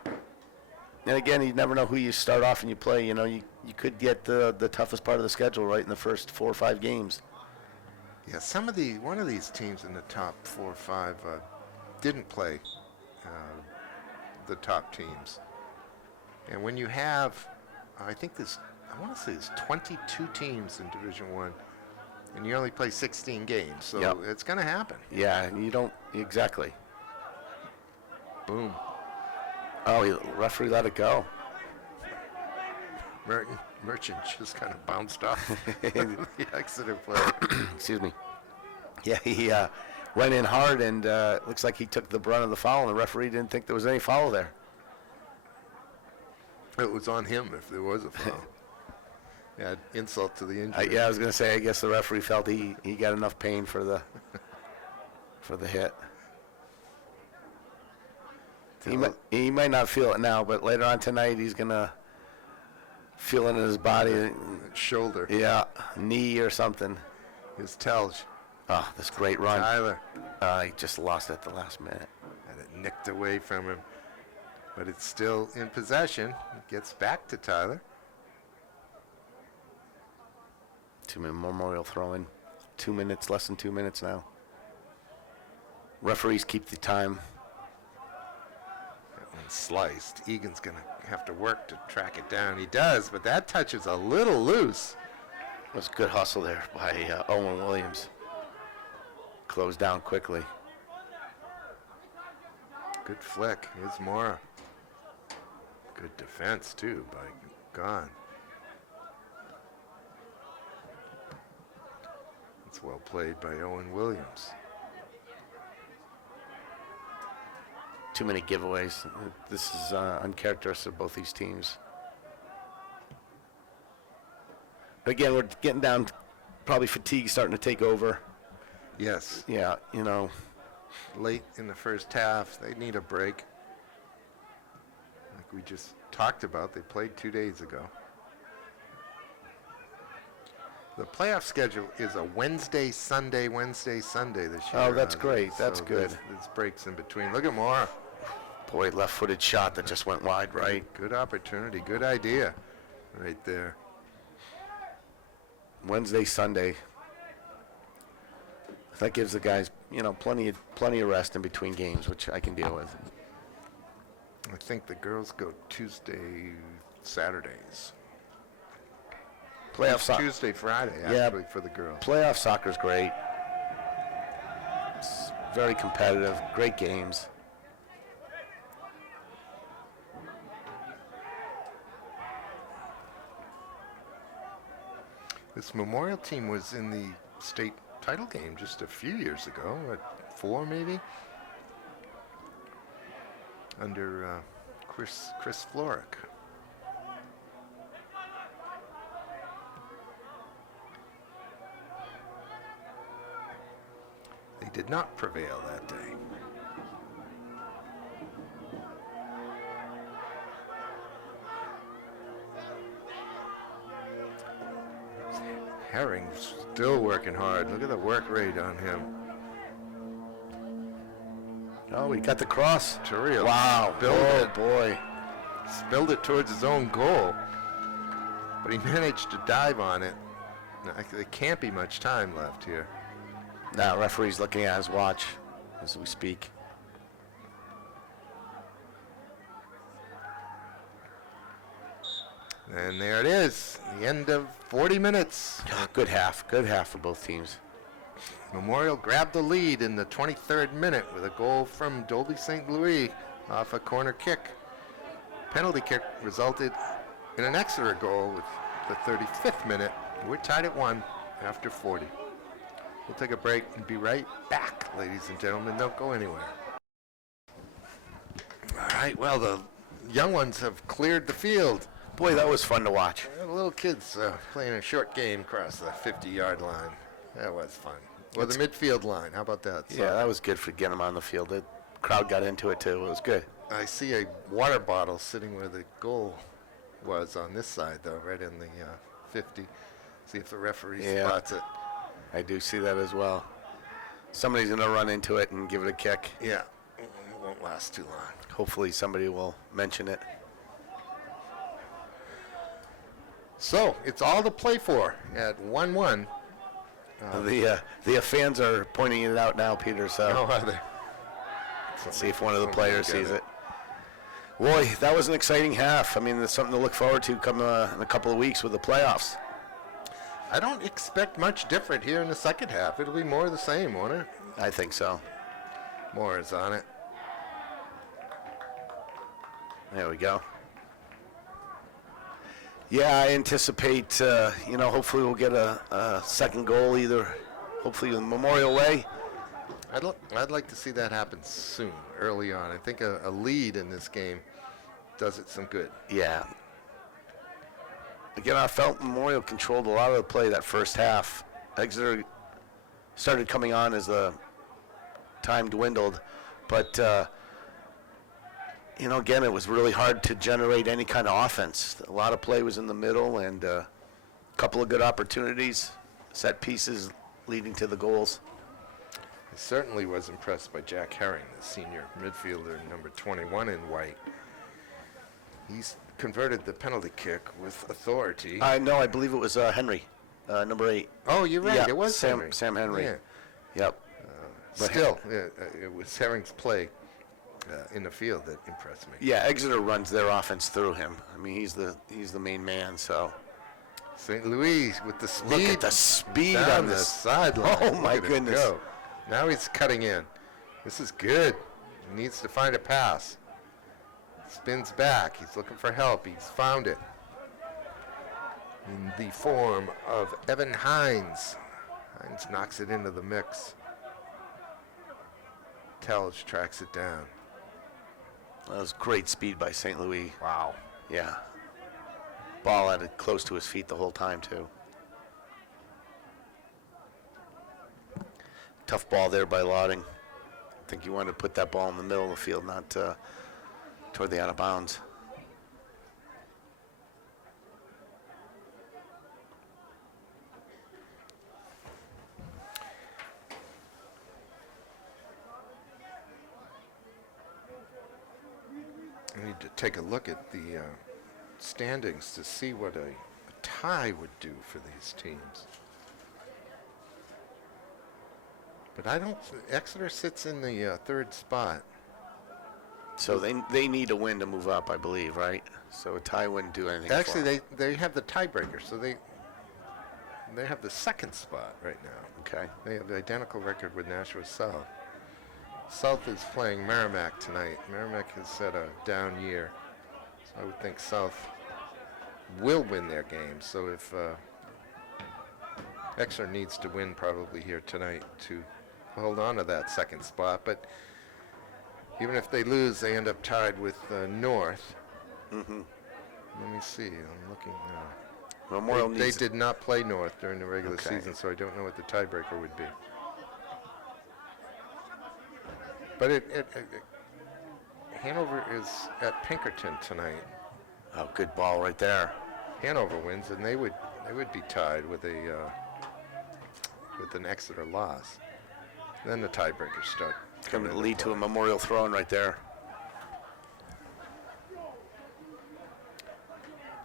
And again, you never know who you start off and you play. You know, you could get the toughest part of the schedule right in the first 4 or 5 games. Yeah, one of these teams in the top 4 or 5 didn't play the top teams. And when you have, I want to say there's 22 teams in Division 1, and you only play 16 games, so it's going to happen. Yeah, and you don't, exactly. Boom. Oh, the referee let it go. Merchant just kind of bounced off the Exeter player. Excuse me. Yeah, he went in hard, and looks like he took the brunt of the foul, and the referee didn't think there was any foul there. It was on him if there was a foul. Yeah, insult to the injury. I was going to say, I guess the referee felt he got enough pain for the hit. He might not feel it now, but later on tonight he's going to feel it in his body. Shoulder. Yeah, knee or something. His Telge. Oh, this great run. Tyler. He just lost it at the last minute. Had it nicked away from him. But it's still in possession. It gets back to Tyler. 2-minute Memorial throw-in. 2 minutes, less than 2 minutes now. Referees keep the time. That one's sliced. Egan's going to have to work to track it down. He does, but that touch is a little loose. It was good hustle there by Owen Williams. Closed down quickly. Good flick. Here's Mora. Good defense, too, by Gone. It's well played by Owen Williams. Too many giveaways. This is uncharacteristic of both these teams. But again, we're getting down, probably fatigue starting to take over. Yes. Yeah, you know. Late in the first half, they need a break. Like we just talked about, they played 2 days ago. The playoff schedule is a Wednesday, Sunday this year. Oh, that's great. That's good. There's breaks in between. Look at Mora. Boy, left-footed shot that just went wide, right? Good opportunity. Good idea right there. Wednesday, Sunday. That gives the guys, you know, plenty of rest in between games, which I can deal with. I think the girls go Tuesday, Saturdays. Playoff soccer. Tuesday, Friday, actually, for the girls. Playoff soccer's great. It's very competitive, great games. This Memorial team was in the state title game just a few years ago, 4 maybe, under Chris Floric. They did not prevail that day. Herring's still working hard. Look at the work rate on him. Oh, he got the cross. Turriel. Wow. Spilled Boy. Spilled it towards his own goal. But he managed to dive on it. There can't be much time left here. Now, referee's looking at his watch as we speak. And there it is, the end of 40 minutes. Good half for both teams. Memorial grabbed the lead in the 23rd minute with a goal from Dolby St. Louis off a corner kick. Penalty kick resulted in an Exeter goal with the 35th minute. We're tied at 1 after 40. We'll take a break and be right back, ladies and gentlemen. Don't go anywhere. All right, well, the young ones have cleared the field. Boy, that was fun to watch. The little kids playing a short game across the 50-yard line. That was fun. Or the midfield line. How about that? Yeah, that was good for getting them on the field. The crowd got into it, too. It was good. I see a water bottle sitting where the goal was on this side, though, right in the 50. See if the referee spots it. I do see that as well. Somebody's going to run into it and give it a kick. Yeah, it won't last too long. Hopefully somebody will mention it. So, it's all to play for at 1-1. The fans are pointing it out now, Peter, so How are they? let's see if one of the players sees it. Boy, that was an exciting half. I mean, there's something to look forward to come in a couple of weeks with the playoffs. I don't expect much different here in the second half. It'll be more of the same, won't it? I think so. More is on it. There we go. Yeah, I anticipate, hopefully we'll get a second goal either, hopefully in Memorial Way. I'd like to see that happen soon, early on. I think a lead in this game does it some good. Yeah. Again, I felt Memorial controlled a lot of the play that first half. Exeter started coming on as the time dwindled, but again, it was really hard to generate any kind of offense. A lot of play was in the middle, and a couple of good opportunities, set pieces leading to the goals. I certainly was impressed by Jack Herring, the senior midfielder, number 21 in white. He's converted the penalty kick with authority. I believe it was Henry, number 8. Oh, you're right. Yeah, it was Sam Henry. Henry. Yeah. Yep. Still, it was Herring's play in the field that impressed me. Yeah, Exeter runs their offense through him. I mean, he's the main man. So St. Louis with the speed. look at the speed down on the this. sideline. Oh my Look at it goodness! go. Now he's cutting in. This is good. He needs to find a pass. Spins back. He's looking for help. He's found it in the form of Evan Hines. Hines knocks it into the mix. Telge tracks it down. That was great speed by St. Louis. Wow. Yeah. Ball had it close to his feet the whole time too. Tough ball there by Lauding. I think he wanted to put that ball in the middle of the field, not toward the out of bounds. I need to take a look at the standings to see what a tie would do for these teams. But Exeter sits in the third spot. So they need a win to move up, I believe, right? So a tie wouldn't do anything. Actually, they have the tiebreaker, so they have the second spot right now. Okay. They have the identical record with Nashua South. South is playing Merrimack tonight. Merrimack has had a down year, so I would think South will win their game. So if Exeter needs to win probably here tonight to hold on to that second spot. But even if they lose, they end up tied with North. Mm-hmm. Let me see. I'm looking now. Memorial They needs did not play North during the regular Okay. season, so I don't know what the tiebreaker would be. But Hanover is at Pinkerton tonight. Oh, good ball right there. Hanover wins, and they would be tied with an Exeter loss. Then the tiebreakers start. It's going to coming lead into to a play. Memorial throw-in right there.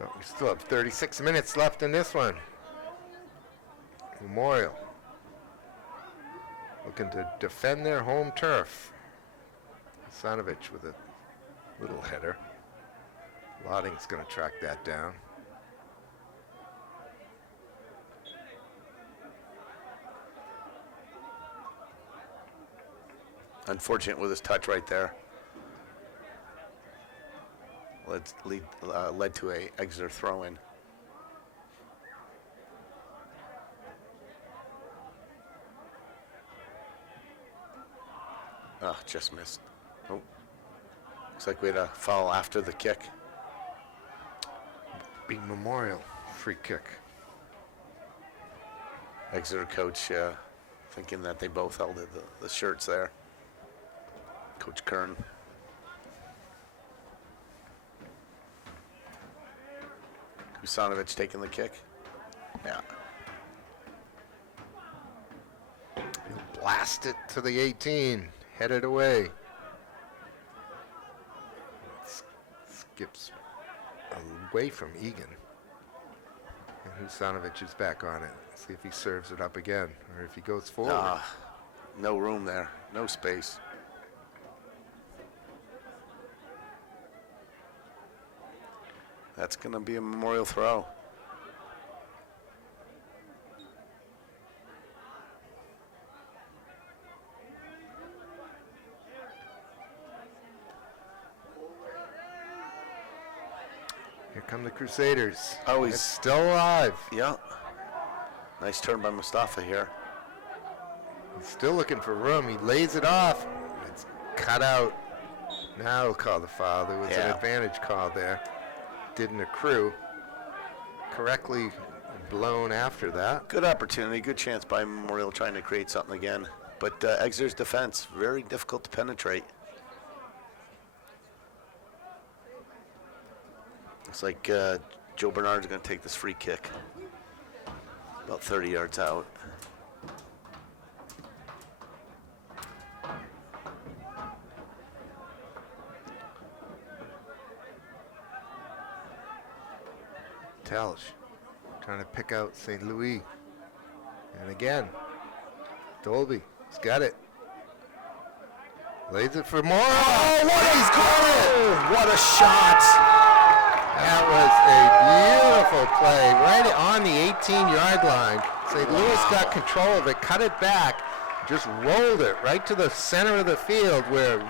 But we still have 36 minutes left in this one. Memorial looking to defend their home turf. Sanovich with a little header. Lotting's going to track that down. Unfortunate with his touch right there. Led to a Exeter throw-in. Oh, just missed. Oh. Looks like we had a foul after the kick. Big Memorial free kick. Exeter coach thinking that they both held the shirts there. Coach Kern. Kusanovich taking the kick. Yeah. He'll blast it to the 18. Headed away. Skips away from Egan. And Husanovich is back on it. See if he serves it up again or if he goes forward. No room there. No space. That's going to be a Memorial throw. Here come the Crusaders. Oh, he's It's still alive. Yeah. Nice turn by Mustafa here. He's still looking for room. He lays it off. It's cut out. Now he'll call the foul. There was an advantage call there. Didn't accrue. Correctly blown after that. Good opportunity, good chance by Memorial trying to create something again. But Exeter's defense, very difficult to penetrate. Looks like Joe Bernard's going to take this free kick. About 30 yards out. Talsh trying to pick out St. Louis. And again, Dolby, he's got it. Lays it for more. Oh, he's got it! What a shot! That was a beautiful play right on the 18-yard line. St. Louis got control of it, cut it back, just rolled it right to the center of the field where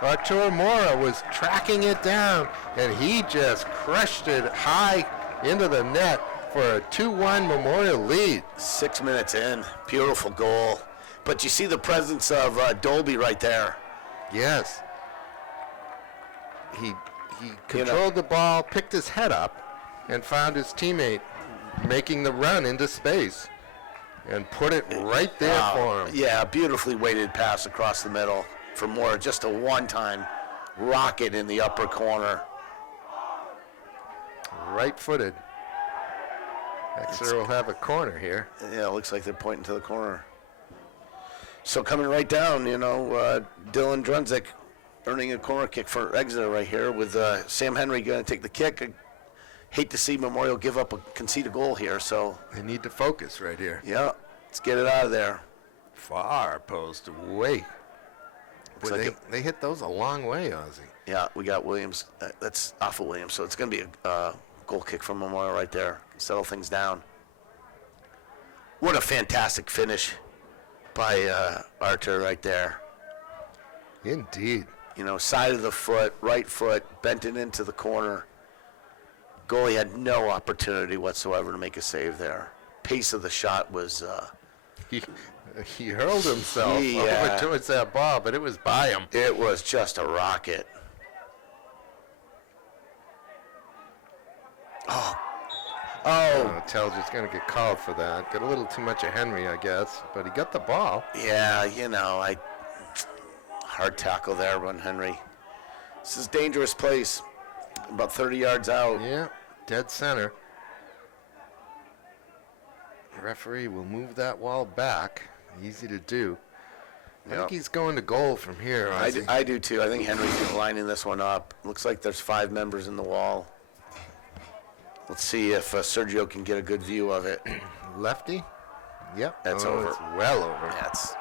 Artur Mora was tracking it down, and he just crushed it high into the net for a 2-1 Memorial lead. 6 minutes in, beautiful goal. But you see the presence of Dolby right there. Yes. He controlled the ball, picked his head up, and found his teammate making the run into space and put it right there for him. Yeah, beautifully weighted pass across the middle for Moore. Just a one-time rocket in the upper corner. Right-footed. Exeter will have a corner here. Yeah, it looks like they're pointing to the corner. So coming right down, Dylan Drunzik earning a corner kick for Exeter right here with Sam Henry going to take the kick. I hate to see Memorial give up concede a goal here, so. They need to focus right here. Yeah, let's get it out of there. Far post away. Boy, they hit those a long way, Ozzy. Yeah, we got Williams. That's off of Williams, so it's going to be a goal kick from Memorial right there. Settle things down. What a fantastic finish by Artur right there. Indeed. Side of the foot, right foot, bent it into the corner. Goalie had no opportunity whatsoever to make a save there. Pace of the shot was... He hurled himself Yeah. over towards that ball, but it was by him. It was just a rocket. Oh, Telger's going to get called for that. Got a little too much of Henry, I guess, but he got the ball. yeah, hard tackle there on Henry. This is a dangerous place. About 30 yards out. Yeah, dead center. The referee will move that wall back. Easy to do. I think he's going to goal from here. I do too. I think Henry's lining this one up. Looks like there's 5 members in the wall. Let's see if Sergio can get a good view of it. Lefty? Yep. That's over. It's well over. That's.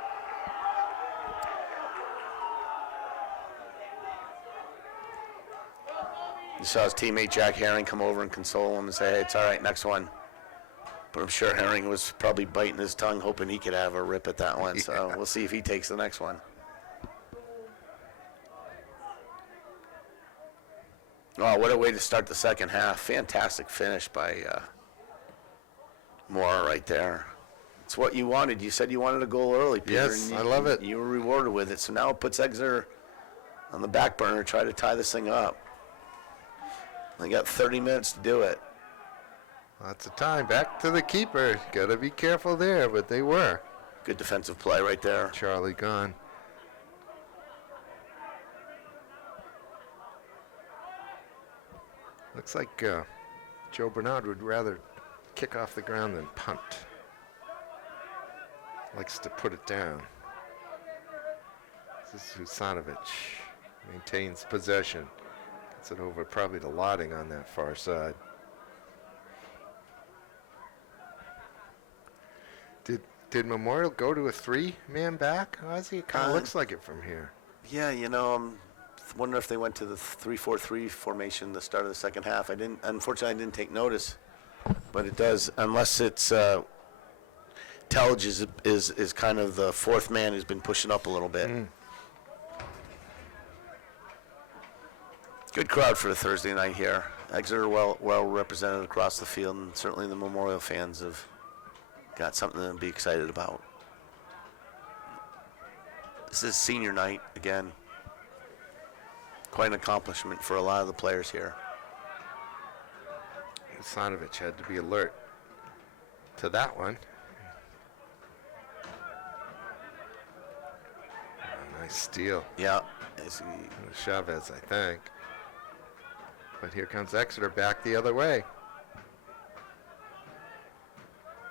You saw his teammate Jack Herring come over and console him and say, hey, it's all right, next one. But I'm sure Herring was probably biting his tongue, hoping he could have a rip at that one. So we'll see if he takes the next one. Oh, what a way to start the second half. Fantastic finish by Moore right there. It's what you wanted. You said you wanted a goal early, Peter. Yes, and I love it. You were rewarded with it. So now it puts Exeter on the back burner to try to tie this thing up. They got 30 minutes to do it. Lots of time. Back to the keeper. Got to be careful there, but they were. Good defensive play right there. Charlie gone. Looks like Joe Bernard would rather kick off the ground than punt. Likes to put it down. This is Husanovic. Maintains possession. Gets it over probably to Lotting on that far side. Did Memorial go to a 3-man back, Ozzy? It kind of looks like it from here. Yeah, I'm wondering if they went to the 3-4-3 formation the start of the second half. Unfortunately, I didn't take notice, but it does, unless it's Telge is kind of the fourth man who's been pushing up a little bit. Good crowd for the Thursday night here. Exeter well represented across the field, and certainly the Memorial fans have got something to be excited about. This is senior night again. Quite an accomplishment for a lot of the players here. Husanovic had to be alert to that one. A nice steal. Yeah. Chavez, I think. But here comes Exeter back the other way.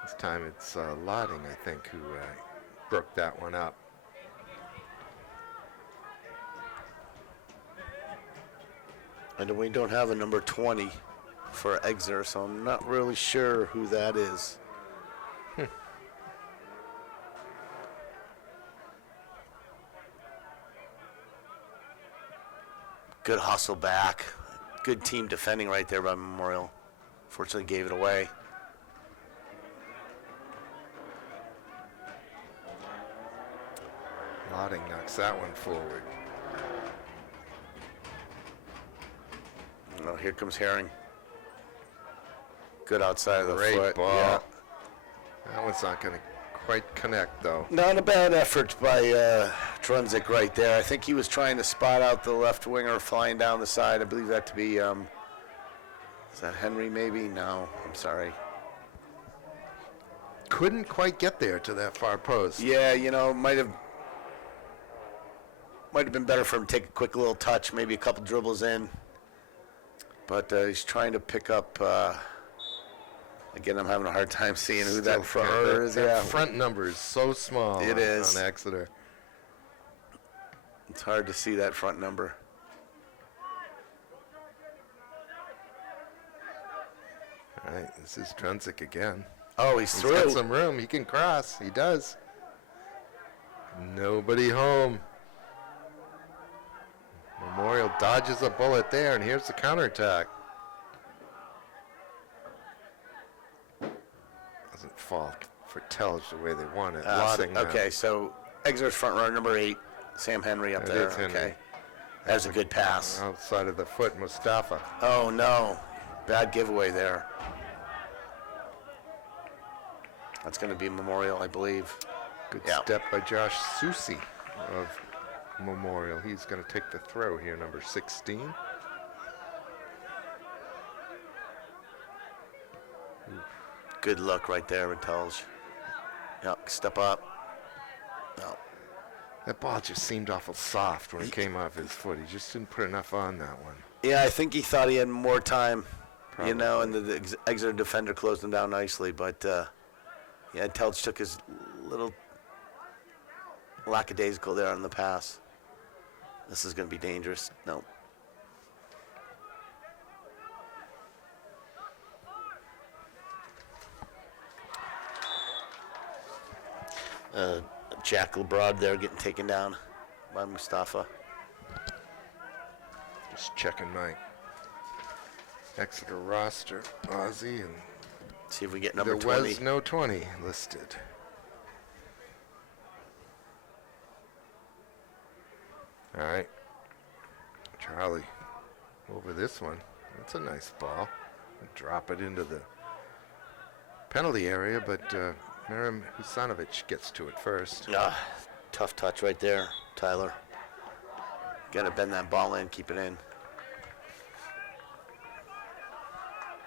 This time it's Lotting, I think, who broke that one up. And we don't have a number 20 for Exeter, so I'm not really sure who that is. Good hustle back. Good team defending right there by Memorial. Fortunately gave it away. Lotting knocks that one forward. Oh, here comes Herring. Good outside of the Great foot. ball. Yeah. That one's not going to quite connect, though. Not a bad effort by Trunzik right there. I think he was trying to spot out the left winger flying down the side. I believe that to be, is that Henry maybe? No, I'm sorry. Couldn't quite get there to that far post. Yeah, might have been better for him to take a quick little touch, maybe a couple dribbles in. But he's trying to pick up, again, I'm having a hard time seeing who that front runner is. That front number is so small It is. on Exeter. It's hard to see that front number. All right, this is Trunzik again. Oh, he's He's through. got some room. He can cross. He does. Nobody home. Memorial dodges a bullet there, and here's the counterattack. Doesn't fall for Telge the way they want it. Lotting now. Okay, so Exeter's front runner number 8, Sam Henry up That there. is Henry. Okay, that's a good pass. Outside of the foot, Mustafa. Oh no, bad giveaway there. That's going to be Memorial, I believe. Good Yeah. step by Josh Susi of Memorial. He's going to take the throw here, number 16. Good look right there, Intelge. Yep, step up. No. That ball just seemed awful soft when it came off his foot. He just didn't put enough on that one. Yeah, I think he thought he had more time, Probably. you know, and the Exeter defender closed him down nicely. But, yeah, Intelge took his little lackadaisical there on the pass. This is going to be dangerous. No. Jack LeBrod there getting taken down by Mustafa. Just checking my Exeter roster, Ozzy, and See if we get number there 20. was no 20 listed. All right, Charlie, over this one. That's a nice ball. Drop it into the penalty area, but Miram Husanovic gets to it first. Tough touch right there, Tyler. Got to bend that ball in, keep it in.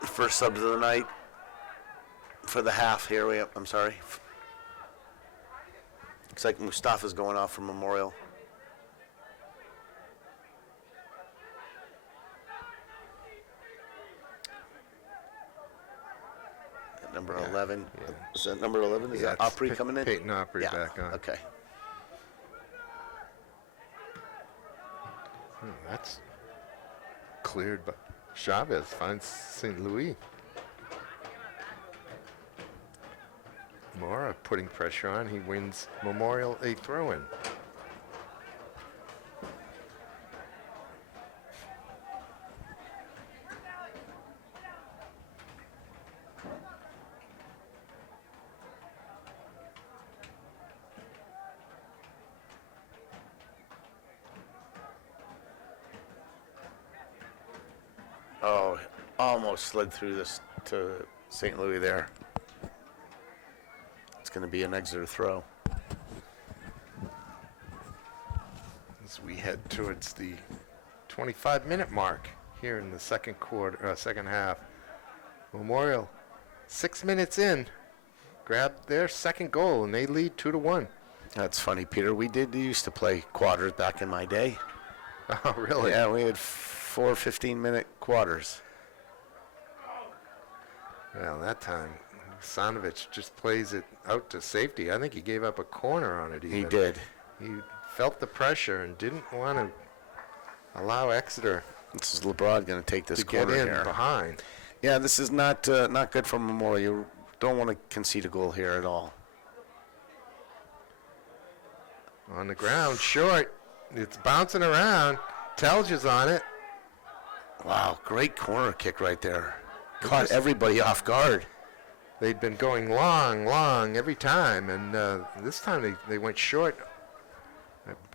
First subs of the night for the half. Here we are. I'm sorry. Looks like Mustafa's going off for Memorial. At number 11. yeah. Is that number 11? Is that it's Opry coming in? Peyton Opry Yeah. back on. Okay. That's cleared by Chavez. Finds St. Louis. Mora putting pressure on. He wins Memorial a throw-in. Oh, almost slid through this to St. Louis there. It's going to be an Exeter throw. As we head towards the 25-minute mark here in the second half. Memorial, 6 minutes in, grabbed their second goal, and they lead 2-1. That's funny, Peter. We did used to play quarters back in my day. Oh, really? Yeah, we had 4 15-minute quarters. Well, that time, Sanovich just plays it out to safety. I think he gave up a corner on it even. He did. He felt the pressure and didn't want to allow Exeter This is LeBron going to take this to get corner in here. behind. Yeah, this is not good for Memorial. You don't want to concede a goal here at all. On the ground, short. It's bouncing around. Telge's on it. Wow, great corner kick right there. Caught everybody off guard. They'd been going long every time, and this time they went short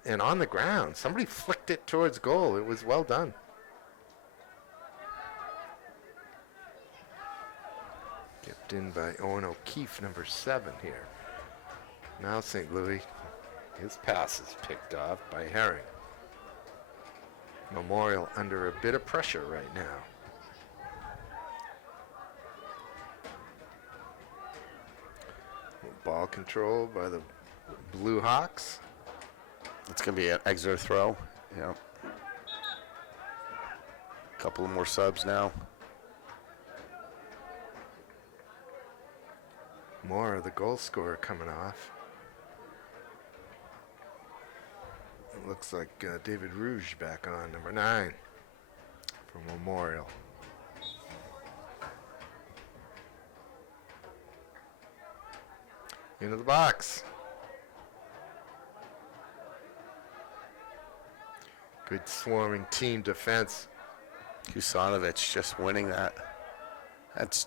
and on the ground. Somebody flicked it towards goal. It was well done. Kept in by Owen O'Keefe, number 7 here. Now St. Louis, his pass is picked off by Herring. Memorial under a bit of pressure right now. Ball control by the Blue Hawks. It's going to be an Exeter throw. Yeah. Couple of more subs now. More the goal scorer coming off. It looks like David Rouge back on, number 9 for Memorial. Into the box. Good swarming team defense. Kusanovic just winning that. That's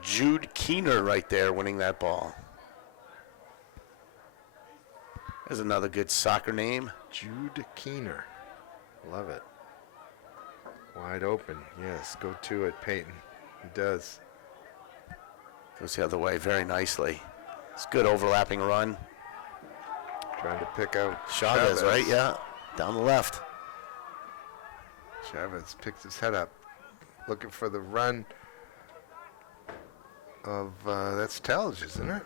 Jude Keener right there winning that ball. There's another good soccer name. Jude Keener. Love it. Wide open. Yes, go to it, Peyton. He does. Goes the other way very nicely. It's a good overlapping run. Trying to pick out Chavez, right? Yeah, down the left. Chavez picks his head up, looking for the run of, that's Telge, isn't it?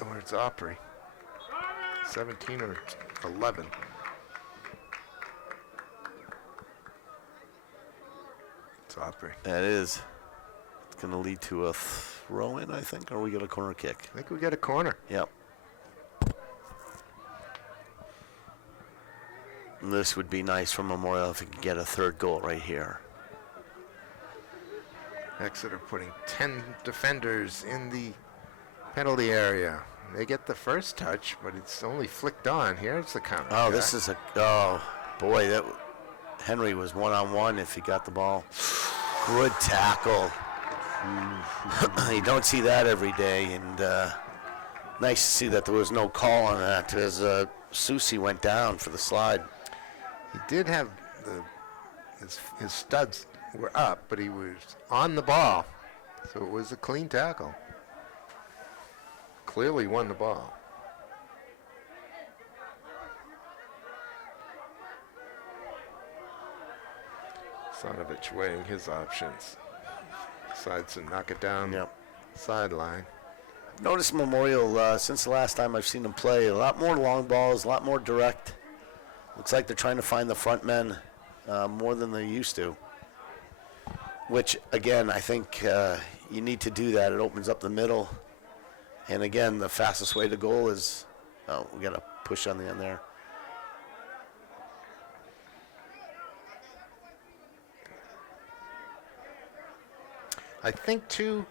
Or it's Opry. 17 or 11. It's Opry. That is. It's going to lead to a throw-in, I think, or we get a corner kick. I think we get a corner. Yep. And this would be nice for Memorial if we could get a third goal right here. Exeter putting 10 defenders in the penalty area. They get the first touch, but it's only flicked on. Here's the counter. Oh, this is boy, that Henry was one-on-one if he got the ball. Good tackle. You don't see that every day, and nice to see that there was no call on that as Susi went down for the slide. He did have his studs were up, but he was on the ball, so it was a clean tackle. Clearly won the ball. Sonovich weighing his options. Decides to knock it down sideline. Notice Memorial, since the last time I've seen them play, a lot more long balls, a lot more direct. Looks like they're trying to find the front men more than they used to. Which, again, I think you need to do that. It opens up the middle. And, again, the fastest way to goal is, we got to push on the end there. I think, too,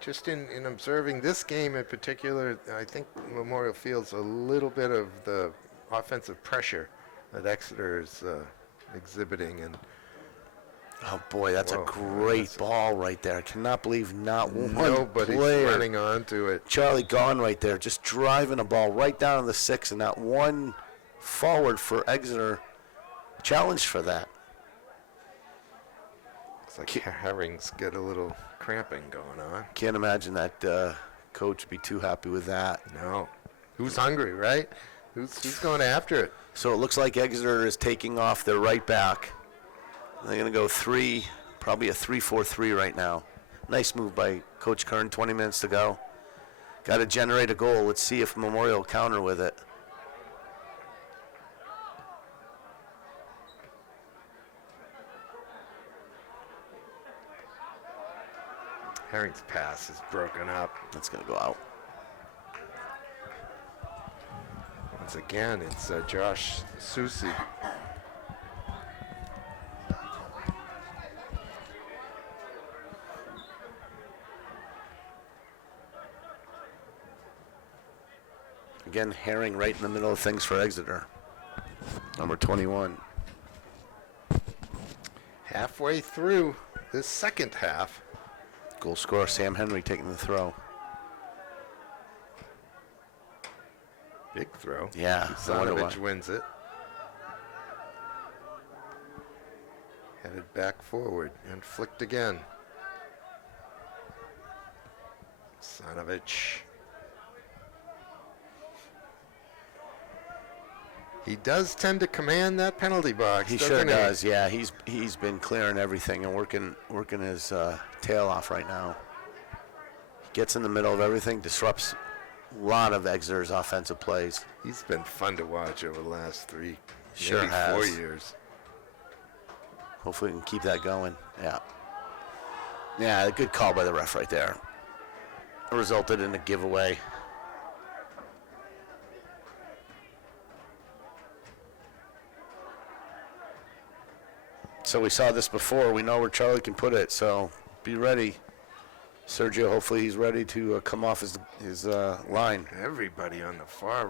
just in observing this game in particular, I think Memorial feels a little bit of the offensive pressure that Exeter is exhibiting. And oh, boy, that's a great ball right there. I cannot believe not one nobody's player running onto it. Charlie Gone right there, just driving a ball right down to the 6, and not one forward for Exeter challenged for that. It's like Herrings get a little cramping going on. Can't imagine that coach would be too happy with that. No. Who's hungry, right? Who's going after it? So it looks like Exeter is taking off their right back. They're going to go probably a 3-4-3 right now. Nice move by Coach Kern, 20 minutes to go. Got to generate a goal. Let's see if Memorial counter with it. Herring's pass is broken up. That's going to go out. Once again, it's Josh Susi. Again, Herring right in the middle of things for Exeter. Number 21. Halfway through this second half. Goal scorer Sam Henry taking the throw. Big throw. Yeah. Sonovich wins it. Headed back forward and flicked again. Sonovich. He does tend to command that penalty box. He sure does. Yeah, he's been clearing everything and working his tail off right now. He gets in the middle of everything, disrupts a lot of Exeter's offensive plays. He's been fun to watch over the last 4 years. Hopefully we can keep that going. Yeah. Yeah, a good call by the ref right there. It resulted in a giveaway. So we saw this before. We know where Charlie can put it, so be ready. Sergio, hopefully he's ready to come off his line. Everybody on the far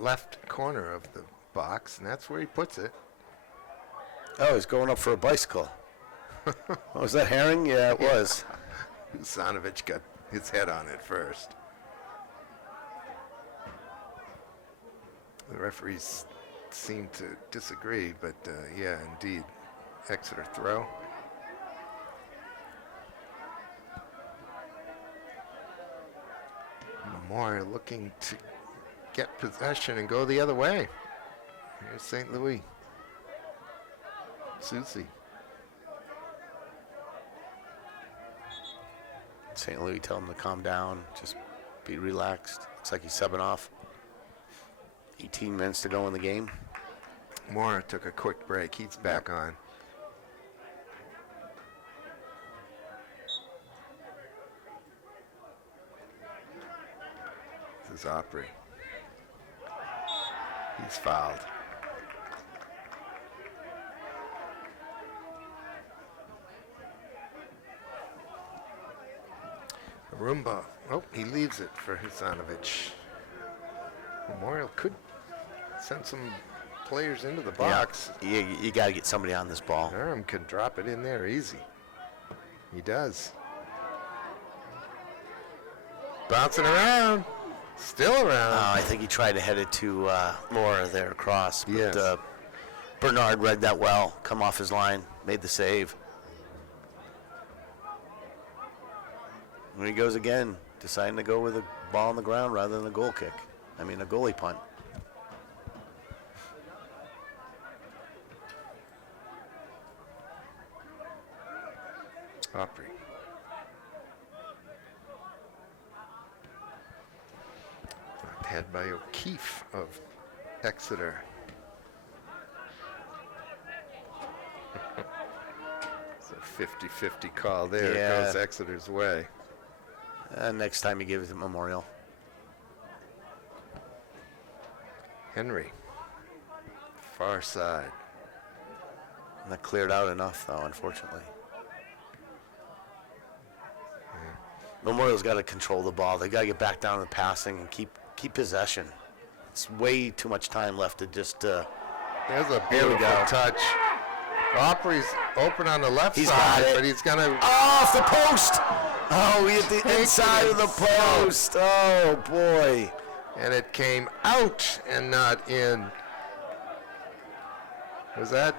left corner of the box, and that's where he puts it. Oh, he's going up for a bicycle. Was that Herring? Yeah, it was. Sonovich got his head on it first. The referees seem to disagree, but yeah, indeed. Exeter throw. Memorial looking to get possession and go the other way. Here's St. Louis. Susie. St. Louis tell him to calm down, just be relaxed. Looks like he's subbing off. 18 minutes to go in the game. Mora took a quick break. He's back on. This is Opry. He's fouled. Rumba. Oh, he leaves it for Hasanovich. Memorial could send some players into the box. Yeah, you got to get somebody on this ball. Durham can drop it in there easy. He does. Bouncing around. Still around. I think he tried to head it to Laura there across. But Yes. Bernard read that well. Come off his line. Made the save. There he goes again. Deciding to go with a ball on the ground rather than a goal kick. I mean, a goalie punt. Opry. Had by O'Keefe of Exeter. It's a 50-50 call there. Yeah. It goes Exeter's way. Next time he gives it Memorial. Henry. Far side. Not cleared out enough, though, unfortunately. Memorial's got to control the ball. They got to get back down to the passing and keep possession. It's way too much time left to just. There's a Here we beautiful go. touch. Opry's open on the left He's side, got it. but he's gonna. Off the post! Oh, he hit the Take inside it of the himself. post. Oh, boy. And it came out and not in. Was that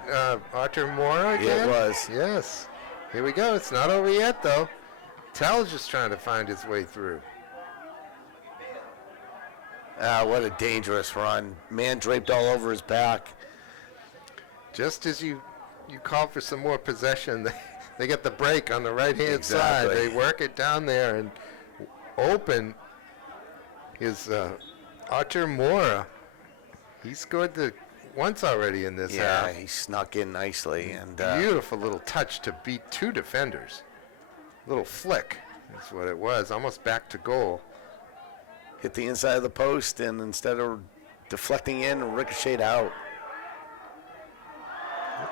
Arthur Mora again? It was. Yes. Here we go. It's not over yet, though. Tell's just trying to find his way through. What a dangerous run. Man draped all over his back. Just as you call for some more possession, they get the break on the right-hand side. Exactly. They work it down there and open is Arthur Mora. He scored the once already in this Yeah, half. he snuck in nicely. And Beautiful little touch to beat two defenders. Little flick is what it was, almost back to goal. hit the inside of the post, and instead of deflecting in, ricocheted out.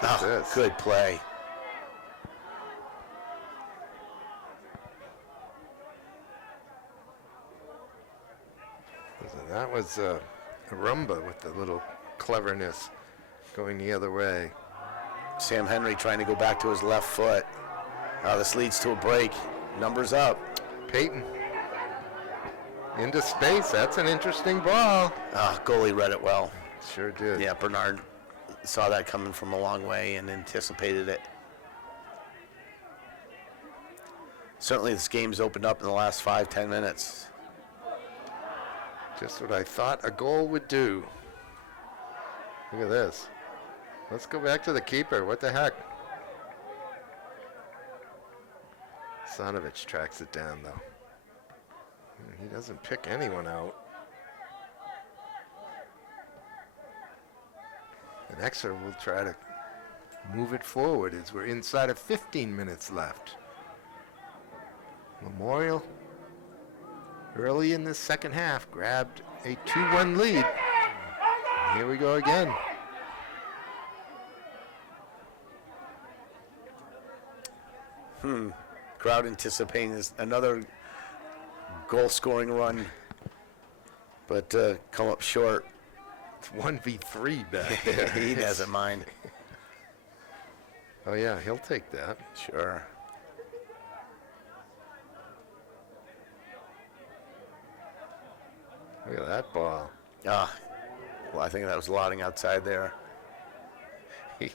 Look at this. Good play. That was Rumba with the little cleverness going the other way. Sam Henry trying to go back to his left foot. This leads to a break. Numbers up. Peyton into space. That's an interesting ball. Goalie read it well. Sure did. Yeah, Bernard saw that coming from a long way and anticipated it. Certainly this game's opened up in the last 5-10 minutes. Just what I thought a goal would do. Look at this. Let's go back to the keeper. What the heck? Sanovich tracks it down, though. He doesn't pick anyone out. And Exeter will try to move it forward as we're inside of 15 minutes left. Memorial, early in the second half, grabbed a 2-1 lead. Here we go again. Crowd anticipating this, another goal-scoring run, but come up short. It's 1v3 back there. He doesn't mind. Oh, yeah, he'll take that. Sure. Look at that ball. Well, I think that was lotting outside there. He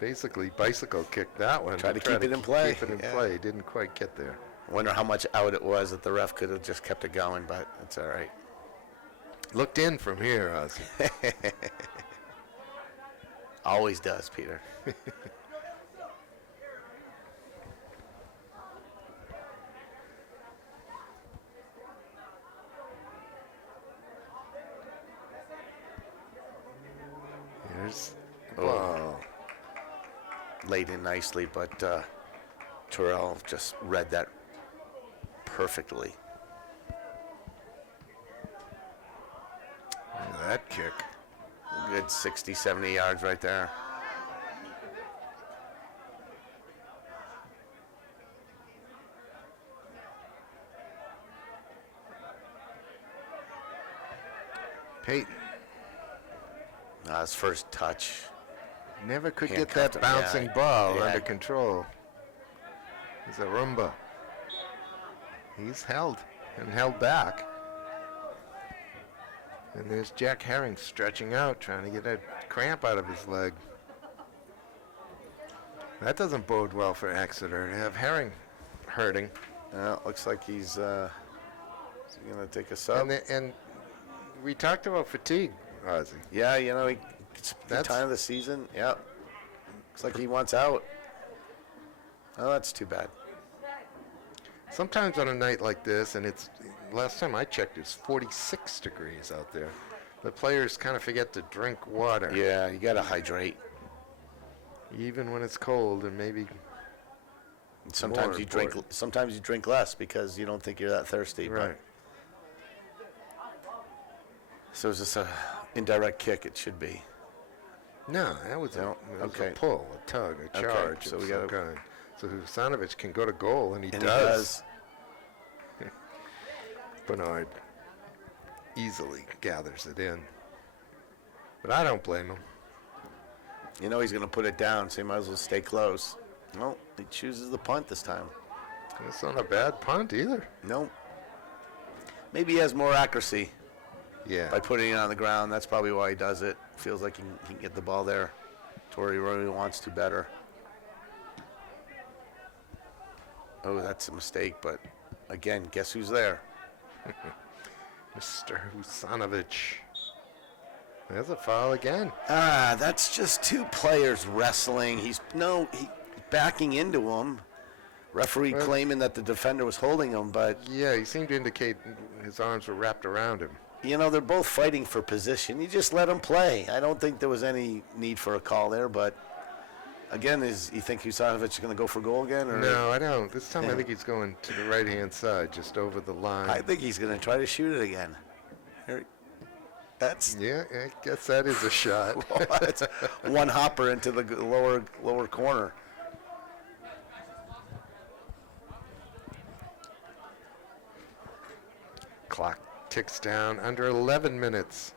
basically bicycle kicked that one. Tried to keep it in play. Keep it in Yeah. play. Didn't quite get there. Wonder how much out it was that the ref could have just kept it going, but it's all right. Looked in from here, Ozzy. Always does, Peter. Here's the Oh. ball. Laid in nicely, but Terrell just read that perfectly. Look at that kick. Good 60, 70 yards right there. Peyton His first touch. never could get Handcuffed that him, bouncing yeah. ball Yeah. under control. He's a Roomba. He's held and held back. And there's Jack Herring stretching out, trying to get a cramp out of his leg. That doesn't bode well for Exeter to have Herring hurting. Looks like he's going to take a sub. And we talked about fatigue, Ozzy. Yeah, it's the That's- time of the season. Yep. Looks like he wants out. Oh, that's too bad. Sometimes on a night like this, and it's last time I checked, it's 46 degrees out there. The players kind of forget to drink water, Yeah, you got to hydrate. even when it's cold, and maybe Sometimes More you drink. important. Sometimes you drink less because you don't think you're that thirsty. but- right. So is this a indirect kick? It should be. No, that was, No, a okay. pull, a tug, a Okay, charge so of we some gotta- kind. So Husanovic can go to goal, and he And does. Bernard easily gathers it in. But I don't blame him. You know he's going to put it down, so he might as well stay close. No, he chooses the punt this time. It's not a bad punt either. No. Maybe he has more accuracy Yeah. by putting it on the ground. That's probably why he does it. Feels like he can get the ball there to where he really wants to better. Oh, that's a mistake, but again, guess who's there? Mr. Husanovic. There's a foul again. That's just two players wrestling. He's backing into him. Referee Well- claiming that the defender was holding him, but Yeah, he seemed to indicate his arms were wrapped around him. they're both fighting for position. You just let them play. I don't think there was any need for a call there, but again, you think Husanovic is going to go for goal again? Or? No, I don't. This time I think he's going to the right-hand side, just over the line. I think he's going to try to shoot it again. That's Yeah, I guess that is a shot. that's one hopper into the lower corner. Clock ticks down under 11 minutes.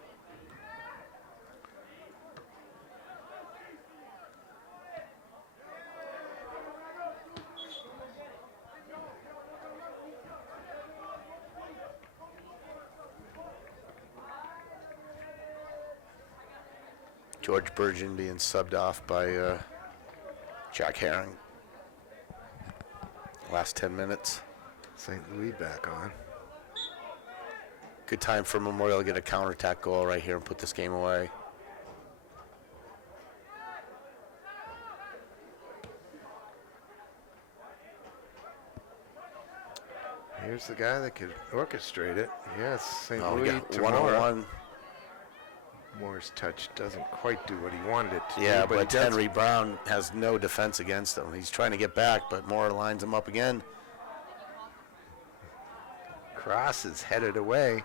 George Burgeon being subbed off by Jack Herring. Last 10 minutes. St. Louis back on. Good time for Memorial to get a counterattack goal right here and put this game away. Here's the guy that could orchestrate it. Yes, St. Oh, we Louis got to 1-on-1. Moore's touch doesn't quite do what he wanted it to Yeah, do, but he does- Henry Brown has no defense against him. He's trying to get back, but Moore lines him up again. Cross is headed away.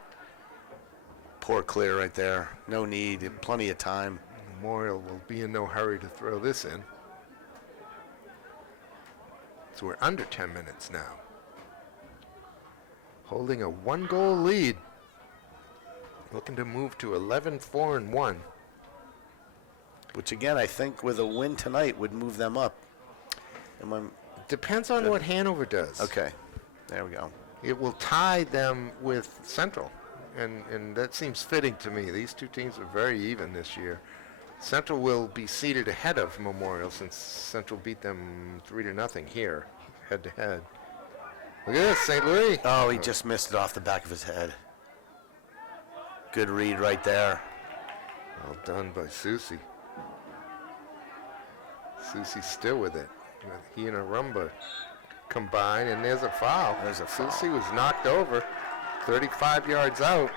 Poor clear right there. No need. Plenty of time. Memorial will be in no hurry to throw this in. So we're under 10 minutes now. Holding a 1-goal lead. Looking to move to 11-4-1. Which, again, I think with a win tonight would move them up. Depends on Good. what Hanover does. Okay. There we go. It will tie them with Central, and that seems fitting to me. These two teams are very even this year. Central will be seated ahead of Memorial since Central beat them 3-0 here, head-to-head. Look at this, St. Louis. Oh, he just missed it off the back of his head. Good read right there. Well done by Susie. Susie's still with it. He and Arumba combine, and there's a foul. Susie was knocked over, 35 yards out.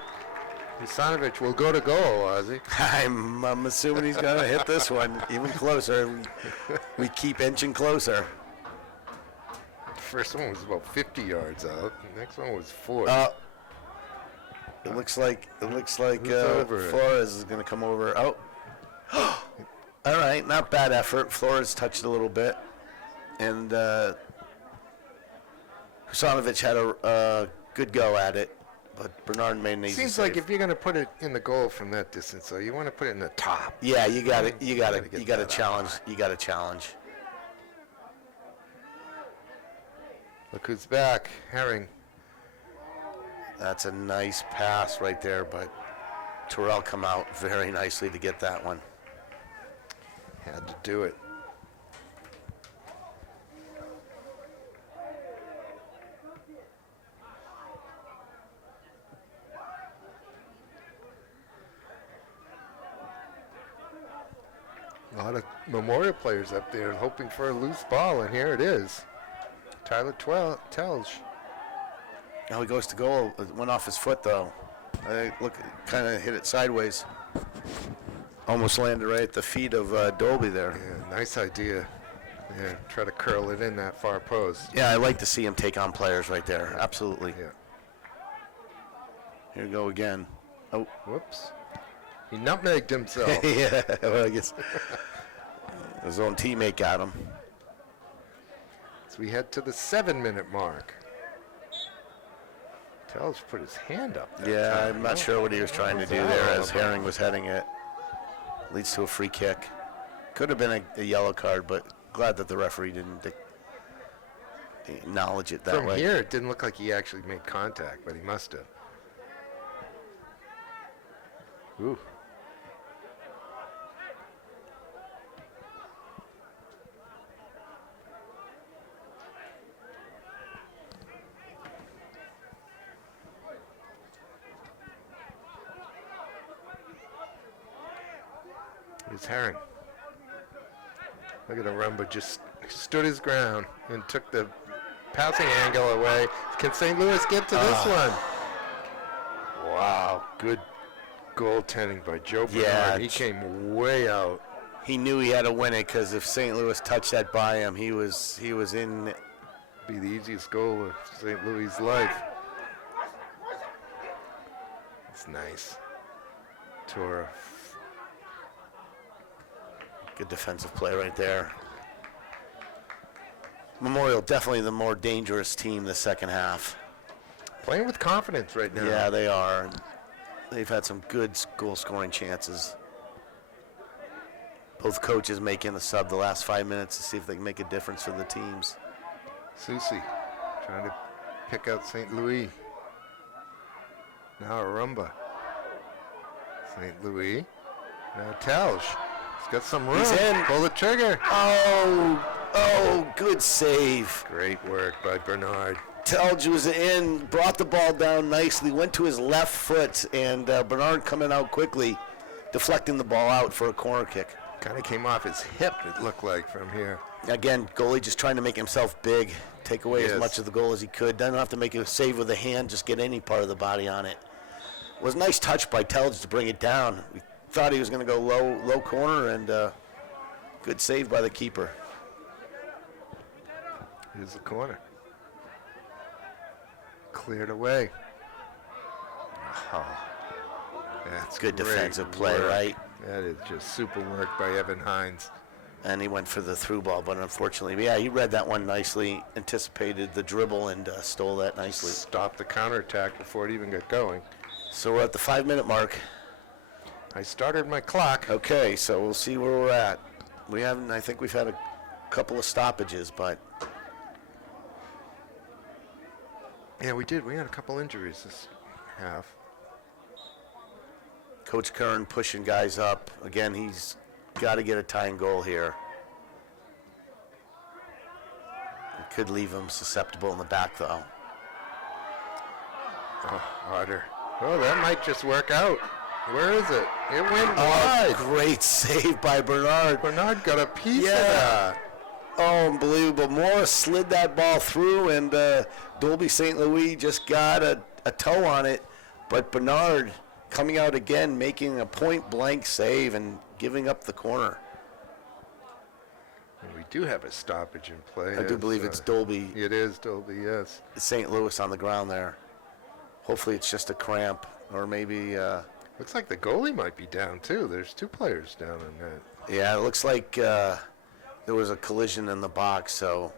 Husanovic will go to goal, Ozzy. I'm assuming he's going to hit this one even closer. We keep inching closer. The first one was about 50 yards out. The next one was 40. It looks like over it? Flores is going to come over. Oh, all right, not bad effort. Flores touched a little bit, and Husanovic had a good go at it, but Bernard made an easy Seems save. like if you're going to put it in the goal from that distance, though, you want to put it in the top. Yeah, you got to get that challenge. You got to challenge. Look who's back, Herring. That's a nice pass right there, but Terrell come out very nicely to get that one. Had to do it. A lot of Memorial players up there hoping for a loose ball, and here it is. Tyler Telge. Now he goes to goal. It went off his foot, though. Look, kind of hit it sideways. Almost landed right at the feet of Dolby there. Yeah, nice idea. Yeah, try to curl it in that far post. Yeah, I like to see him take on players right there. Absolutely. Yeah. Here we go again. Oh, Whoops. He nutmegged himself. yeah. Well, I guess his own teammate got him. So we head to the 7-minute mark. Telge put his hand up. Yeah, I'm not sure what he was trying to do there as Herring was heading it. Leads to a free kick. Could have been a yellow card, but glad that the referee didn't acknowledge it that From way. here, it didn't look like he actually made contact, but he must have. Ooh. Here's Herring. Look at Arumba, just stood his ground and took the passing angle away. Can St. Louis get to this one? Wow, good goaltending by Joe Bernard. Yeah, He came way out. He knew he had to win it because if St. Louis touched that by him, he was in. Be the easiest goal of St. Louis' life. It's nice. Tora. Good defensive play right there. Memorial definitely the more dangerous team the second half. Playing with confidence right now. Yeah, they are. They've had some good goal-scoring chances. Both coaches making a sub the last 5 minutes to see if they can make a difference for the teams. Susie trying to pick out St. Louis. Now Arumba. St. Louis. Now Telge. He's got some room. He's in. Pull the trigger. Oh, good save. Great work by Bernard. Telge was in, brought the ball down nicely, went to his left foot, and Bernard coming out quickly, deflecting the ball out for a corner kick. Kind of came off his hip, it looked like, from here. Again, goalie just trying to make himself big, take away Yes. as much of the goal as he could. Doesn't have to make a save with the hand, just get any part of the body on it. It was a nice touch by Telge to bring it down. We thought he was going to go low corner, and good save by the keeper. Here's the corner. Cleared away. Oh, that's Good great defensive play, work. right? That is just super work by Evan Hines. And he went for the through ball, but unfortunately, yeah, he read that one nicely, anticipated the dribble, and stole that nicely. Stopped the counterattack before it even got going. So we're at the 5-minute mark. I started my clock. Okay, so we'll see where we're at. I think we've had a couple of stoppages, but Yeah, we did. We had a couple injuries this half. Coach Kern pushing guys up. Again, he's got to get a tying goal here. It could leave him susceptible in the back, though. Oh, harder. Oh, that might just work out. Where is it? It went wide. Great save by Bernard. Bernard got a piece of Yeah. that. Oh, unbelievable. Morris slid that ball through, and Dolby St. Louis just got a toe on it. But Bernard coming out again, making a point-blank save and giving up the corner. And we do have a stoppage in play. I do believe it's Dolby It is Dolby, yes. St. Louis on the ground there. Hopefully it's just a cramp, or maybe, Looks like the goalie might be down, too. There's 2 players down in that. yeah, it looks like there was a collision in the box, so.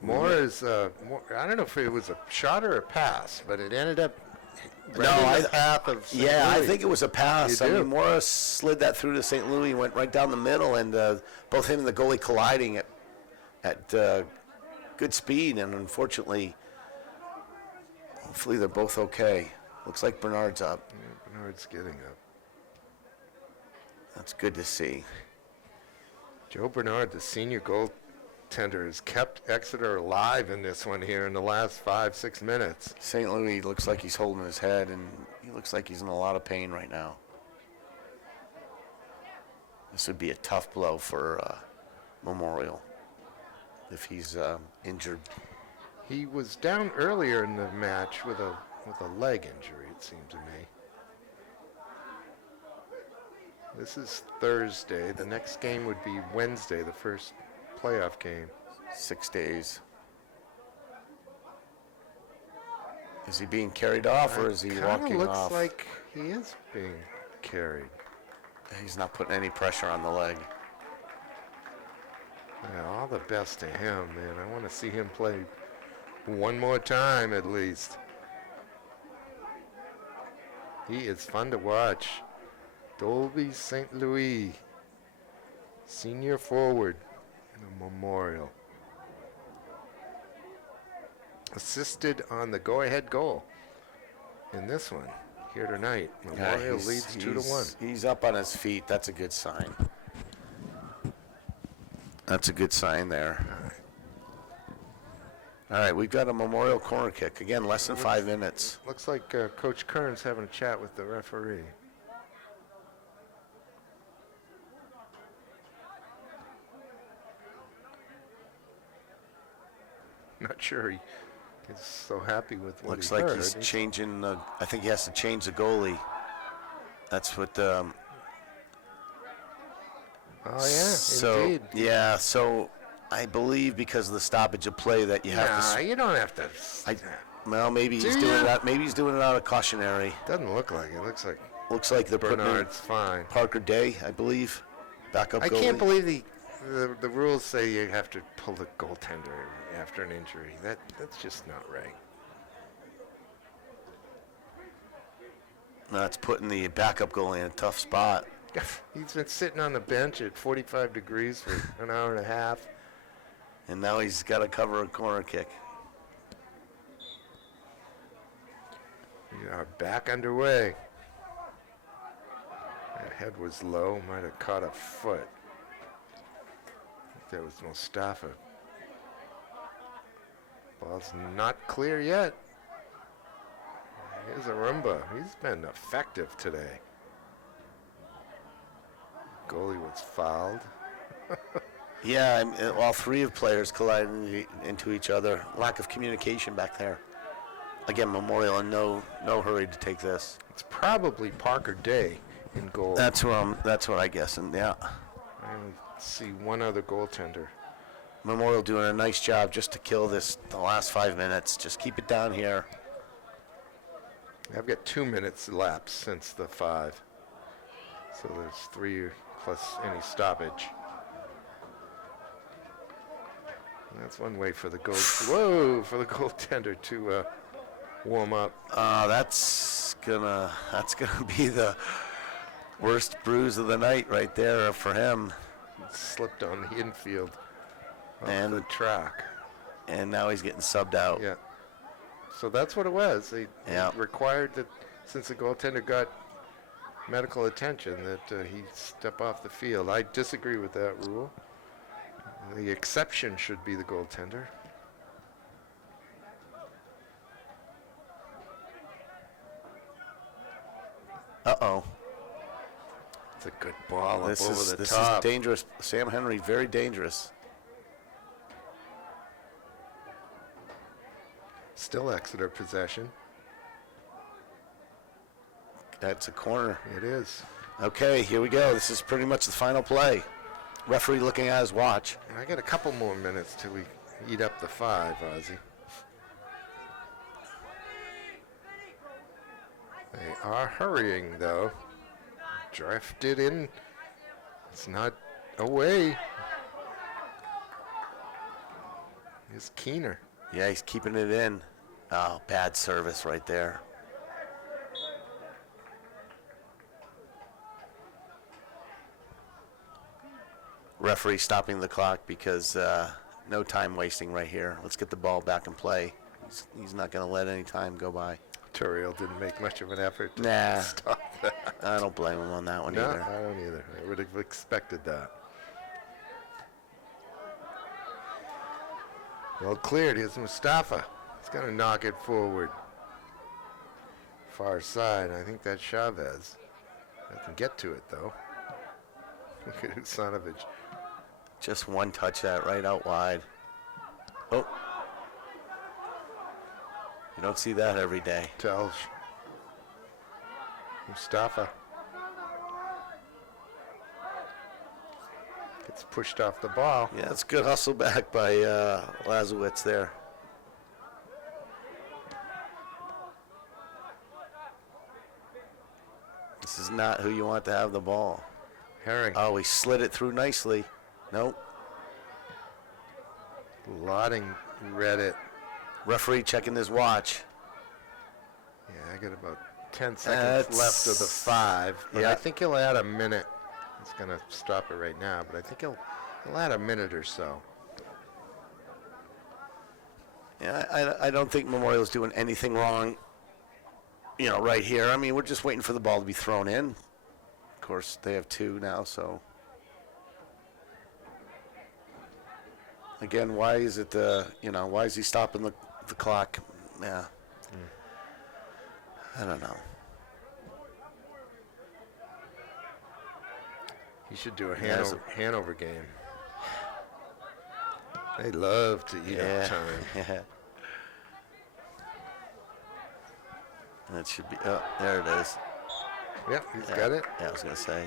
Moore is, I don't know if it was a shot or a pass, but it ended up right in the path of St. Yeah, I Louis. think it was a pass. You I do. mean, Morris slid that through to St. Louis, went right down the middle, and both him and the goalie colliding at good speed, and unfortunately, hopefully they're both okay. Looks like Bernard's up. Yeah, Bernard's getting up. That's good to see. Joe Bernard, the senior goaltender, has kept Exeter alive in this one here in the last 5-6 minutes. St. Louis looks like he's holding his head, and he looks like he's in a lot of pain right now. This would be a tough blow for Memorial if he's injured. He was down earlier in the match with a leg injury, it seemed to me. This is Thursday. The next game would be Wednesday, the first playoff game. 6 days. Is he being carried off, or is he walking looks off? like he is being carried. He's not putting any pressure on the leg. Yeah, all the best to him, man. I want to see him play one more time at least. He is fun to watch. Dolby St. Louis, senior forward in the Memorial. Assisted on the go-ahead goal in this one here tonight. Memorial leads 2-1. He's up on his feet. That's a good sign. That's a good sign there. All right, we've got a Memorial corner kick. Again, less than 5 minutes. Looks like Coach Kern's having a chat with the referee. Not sure he is so happy with what Looks he like heard. he's changing. I think he has to change the goalie. That's what. Oh yeah, So indeed. yeah, so I believe because of the stoppage of play that you have Nah, to. you don't have to. Well, maybe he's Do doing ya? it. Maybe he's doing it out of cautionary. Doesn't look like it. Looks like Looks like they're putting in Bernard's fine. Parker Day, I believe, backup I goalie. can't believe the rules say you have to pull the goaltender after an injury. That's just not right. That's putting the backup goalie in a tough spot. He's been sitting on the bench at 45 degrees for an hour and a half. And now he's got to cover a corner kick. We are back underway. That head was low, might have caught a foot. I think that was Mustafa. Ball's not clear yet. Here's Arumba. He's been effective today. Goalie was fouled. Yeah, all 3 of players collided into each other. Lack of communication back there. Again, Memorial in no hurry to take this. It's probably Parker Day in goal. That's what I guess, and yeah. I only see one other goaltender. Memorial doing a nice job just to kill the last 5 minutes. Just keep it down here. I've got 2 minutes elapsed since the 5. So there's 3 plus any stoppage. And that's one way for the for the goaltender to warm up. That's gonna be the worst bruise of the night right there for him. Slipped on the infield of And- the track. And now he's getting subbed out. Yeah. So that's what it was. They Yeah. required that since the goaltender got medical attention that he step off the field. I disagree with that rule. The exception should be the goaltender. ball up This over is the top. dangerous. Sam Henry, very dangerous. Still Exeter possession. That's a corner. It is. Okay, here we go. This is pretty much the final play. Referee looking at his watch. And I got a couple more minutes till we eat up the 5, Ozzy. They are hurrying, though. Drifted in. It's not away. Here's Keener. Yeah, he's keeping it in. Oh, bad service right there. Referee stopping the clock because no time wasting right here. Let's get the ball back in play. He's not going to let any time go by. Turiel didn't make much of an effort to Nah. stop that. I don't blame him on that one No, either. I don't either. I would have expected that. Well cleared. Here's Mustafa. He's going to knock it forward. Far side. I think that's Chavez. I can get to it, though. Look at Usanovich. Just one touch that right out wide. Oh. You don't see that every day. Tells. Mustafa. Gets pushed off the ball. Yeah, it's good hustle back by Lazowitz there. This is not who you want to have the ball. Herring. Oh, he slid it through nicely. Nope. Lotting read it. Referee checking his watch. Yeah, I got about 10 seconds left of the 5. But yeah. I think he'll add a minute. He's going to stop it right now, but I think he'll add a minute or so. Yeah, I don't think Memorial's doing anything wrong, you know, right here. I mean, we're just waiting for the ball to be thrown in. Of course, they have 2 now, so. Again, why is it, why is he stopping the clock? Yeah. I don't know. He should do a Yeah, Hanover game. They love to eat up time. Yeah. That should be, oh, there it is. Yep, he's got it. Yeah, I was going to say.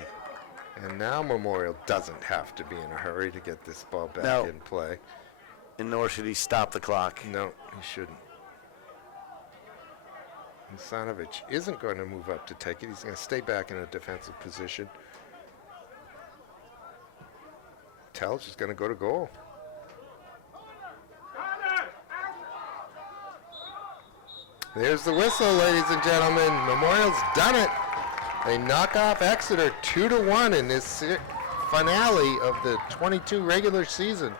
And now Memorial doesn't have to be in a hurry to get this ball back No. in play. And nor should he stop the clock. No, he shouldn't. Usanovich isn't going to move up to take it. He's going to stay back in a defensive position. Telge is going to go to goal. There's the whistle, ladies and gentlemen. Memorial's done it. They knock off Exeter 2-1 in this finale of the 22 regular season.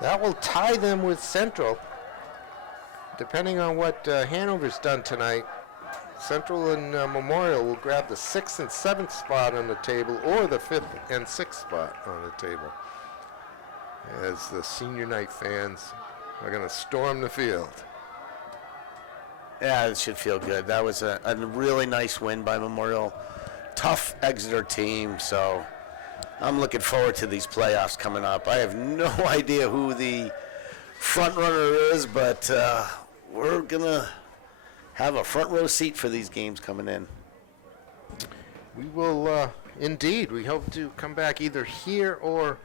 That will tie them with Central. Depending on what Hanover's done tonight, Central and Memorial will grab the 6th and 7th spot on the table, or the 5th and 6th spot on the table, as the senior night fans are going to storm the field. Yeah, it should feel good. That was a really nice win by Memorial. Tough Exeter team, so I'm looking forward to these playoffs coming up. I have no idea who the front runner is, but we're going to have a front row seat for these games coming in. We will indeed. We hope to come back either here or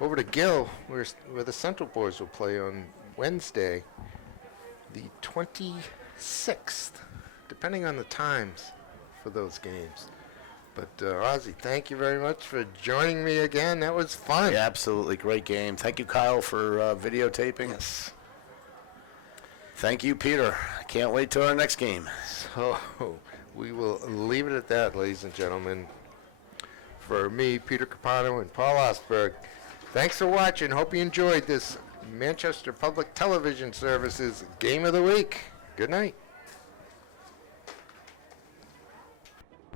over to Gill, where the Central boys will play on Wednesday, the 26th, depending on the times for those games. But Ozzy, thank you very much for joining me again. That was fun. Yeah, absolutely. Great game. Thank you, Kyle, for videotaping. Yes. Thank you, Peter. I can't wait till our next game. So we will leave it at that, ladies and gentlemen. For me, Peter Capano, and Paul Ostberg, thanks for watching. Hope you enjoyed this Manchester Public Television Services Game of the Week. Good night.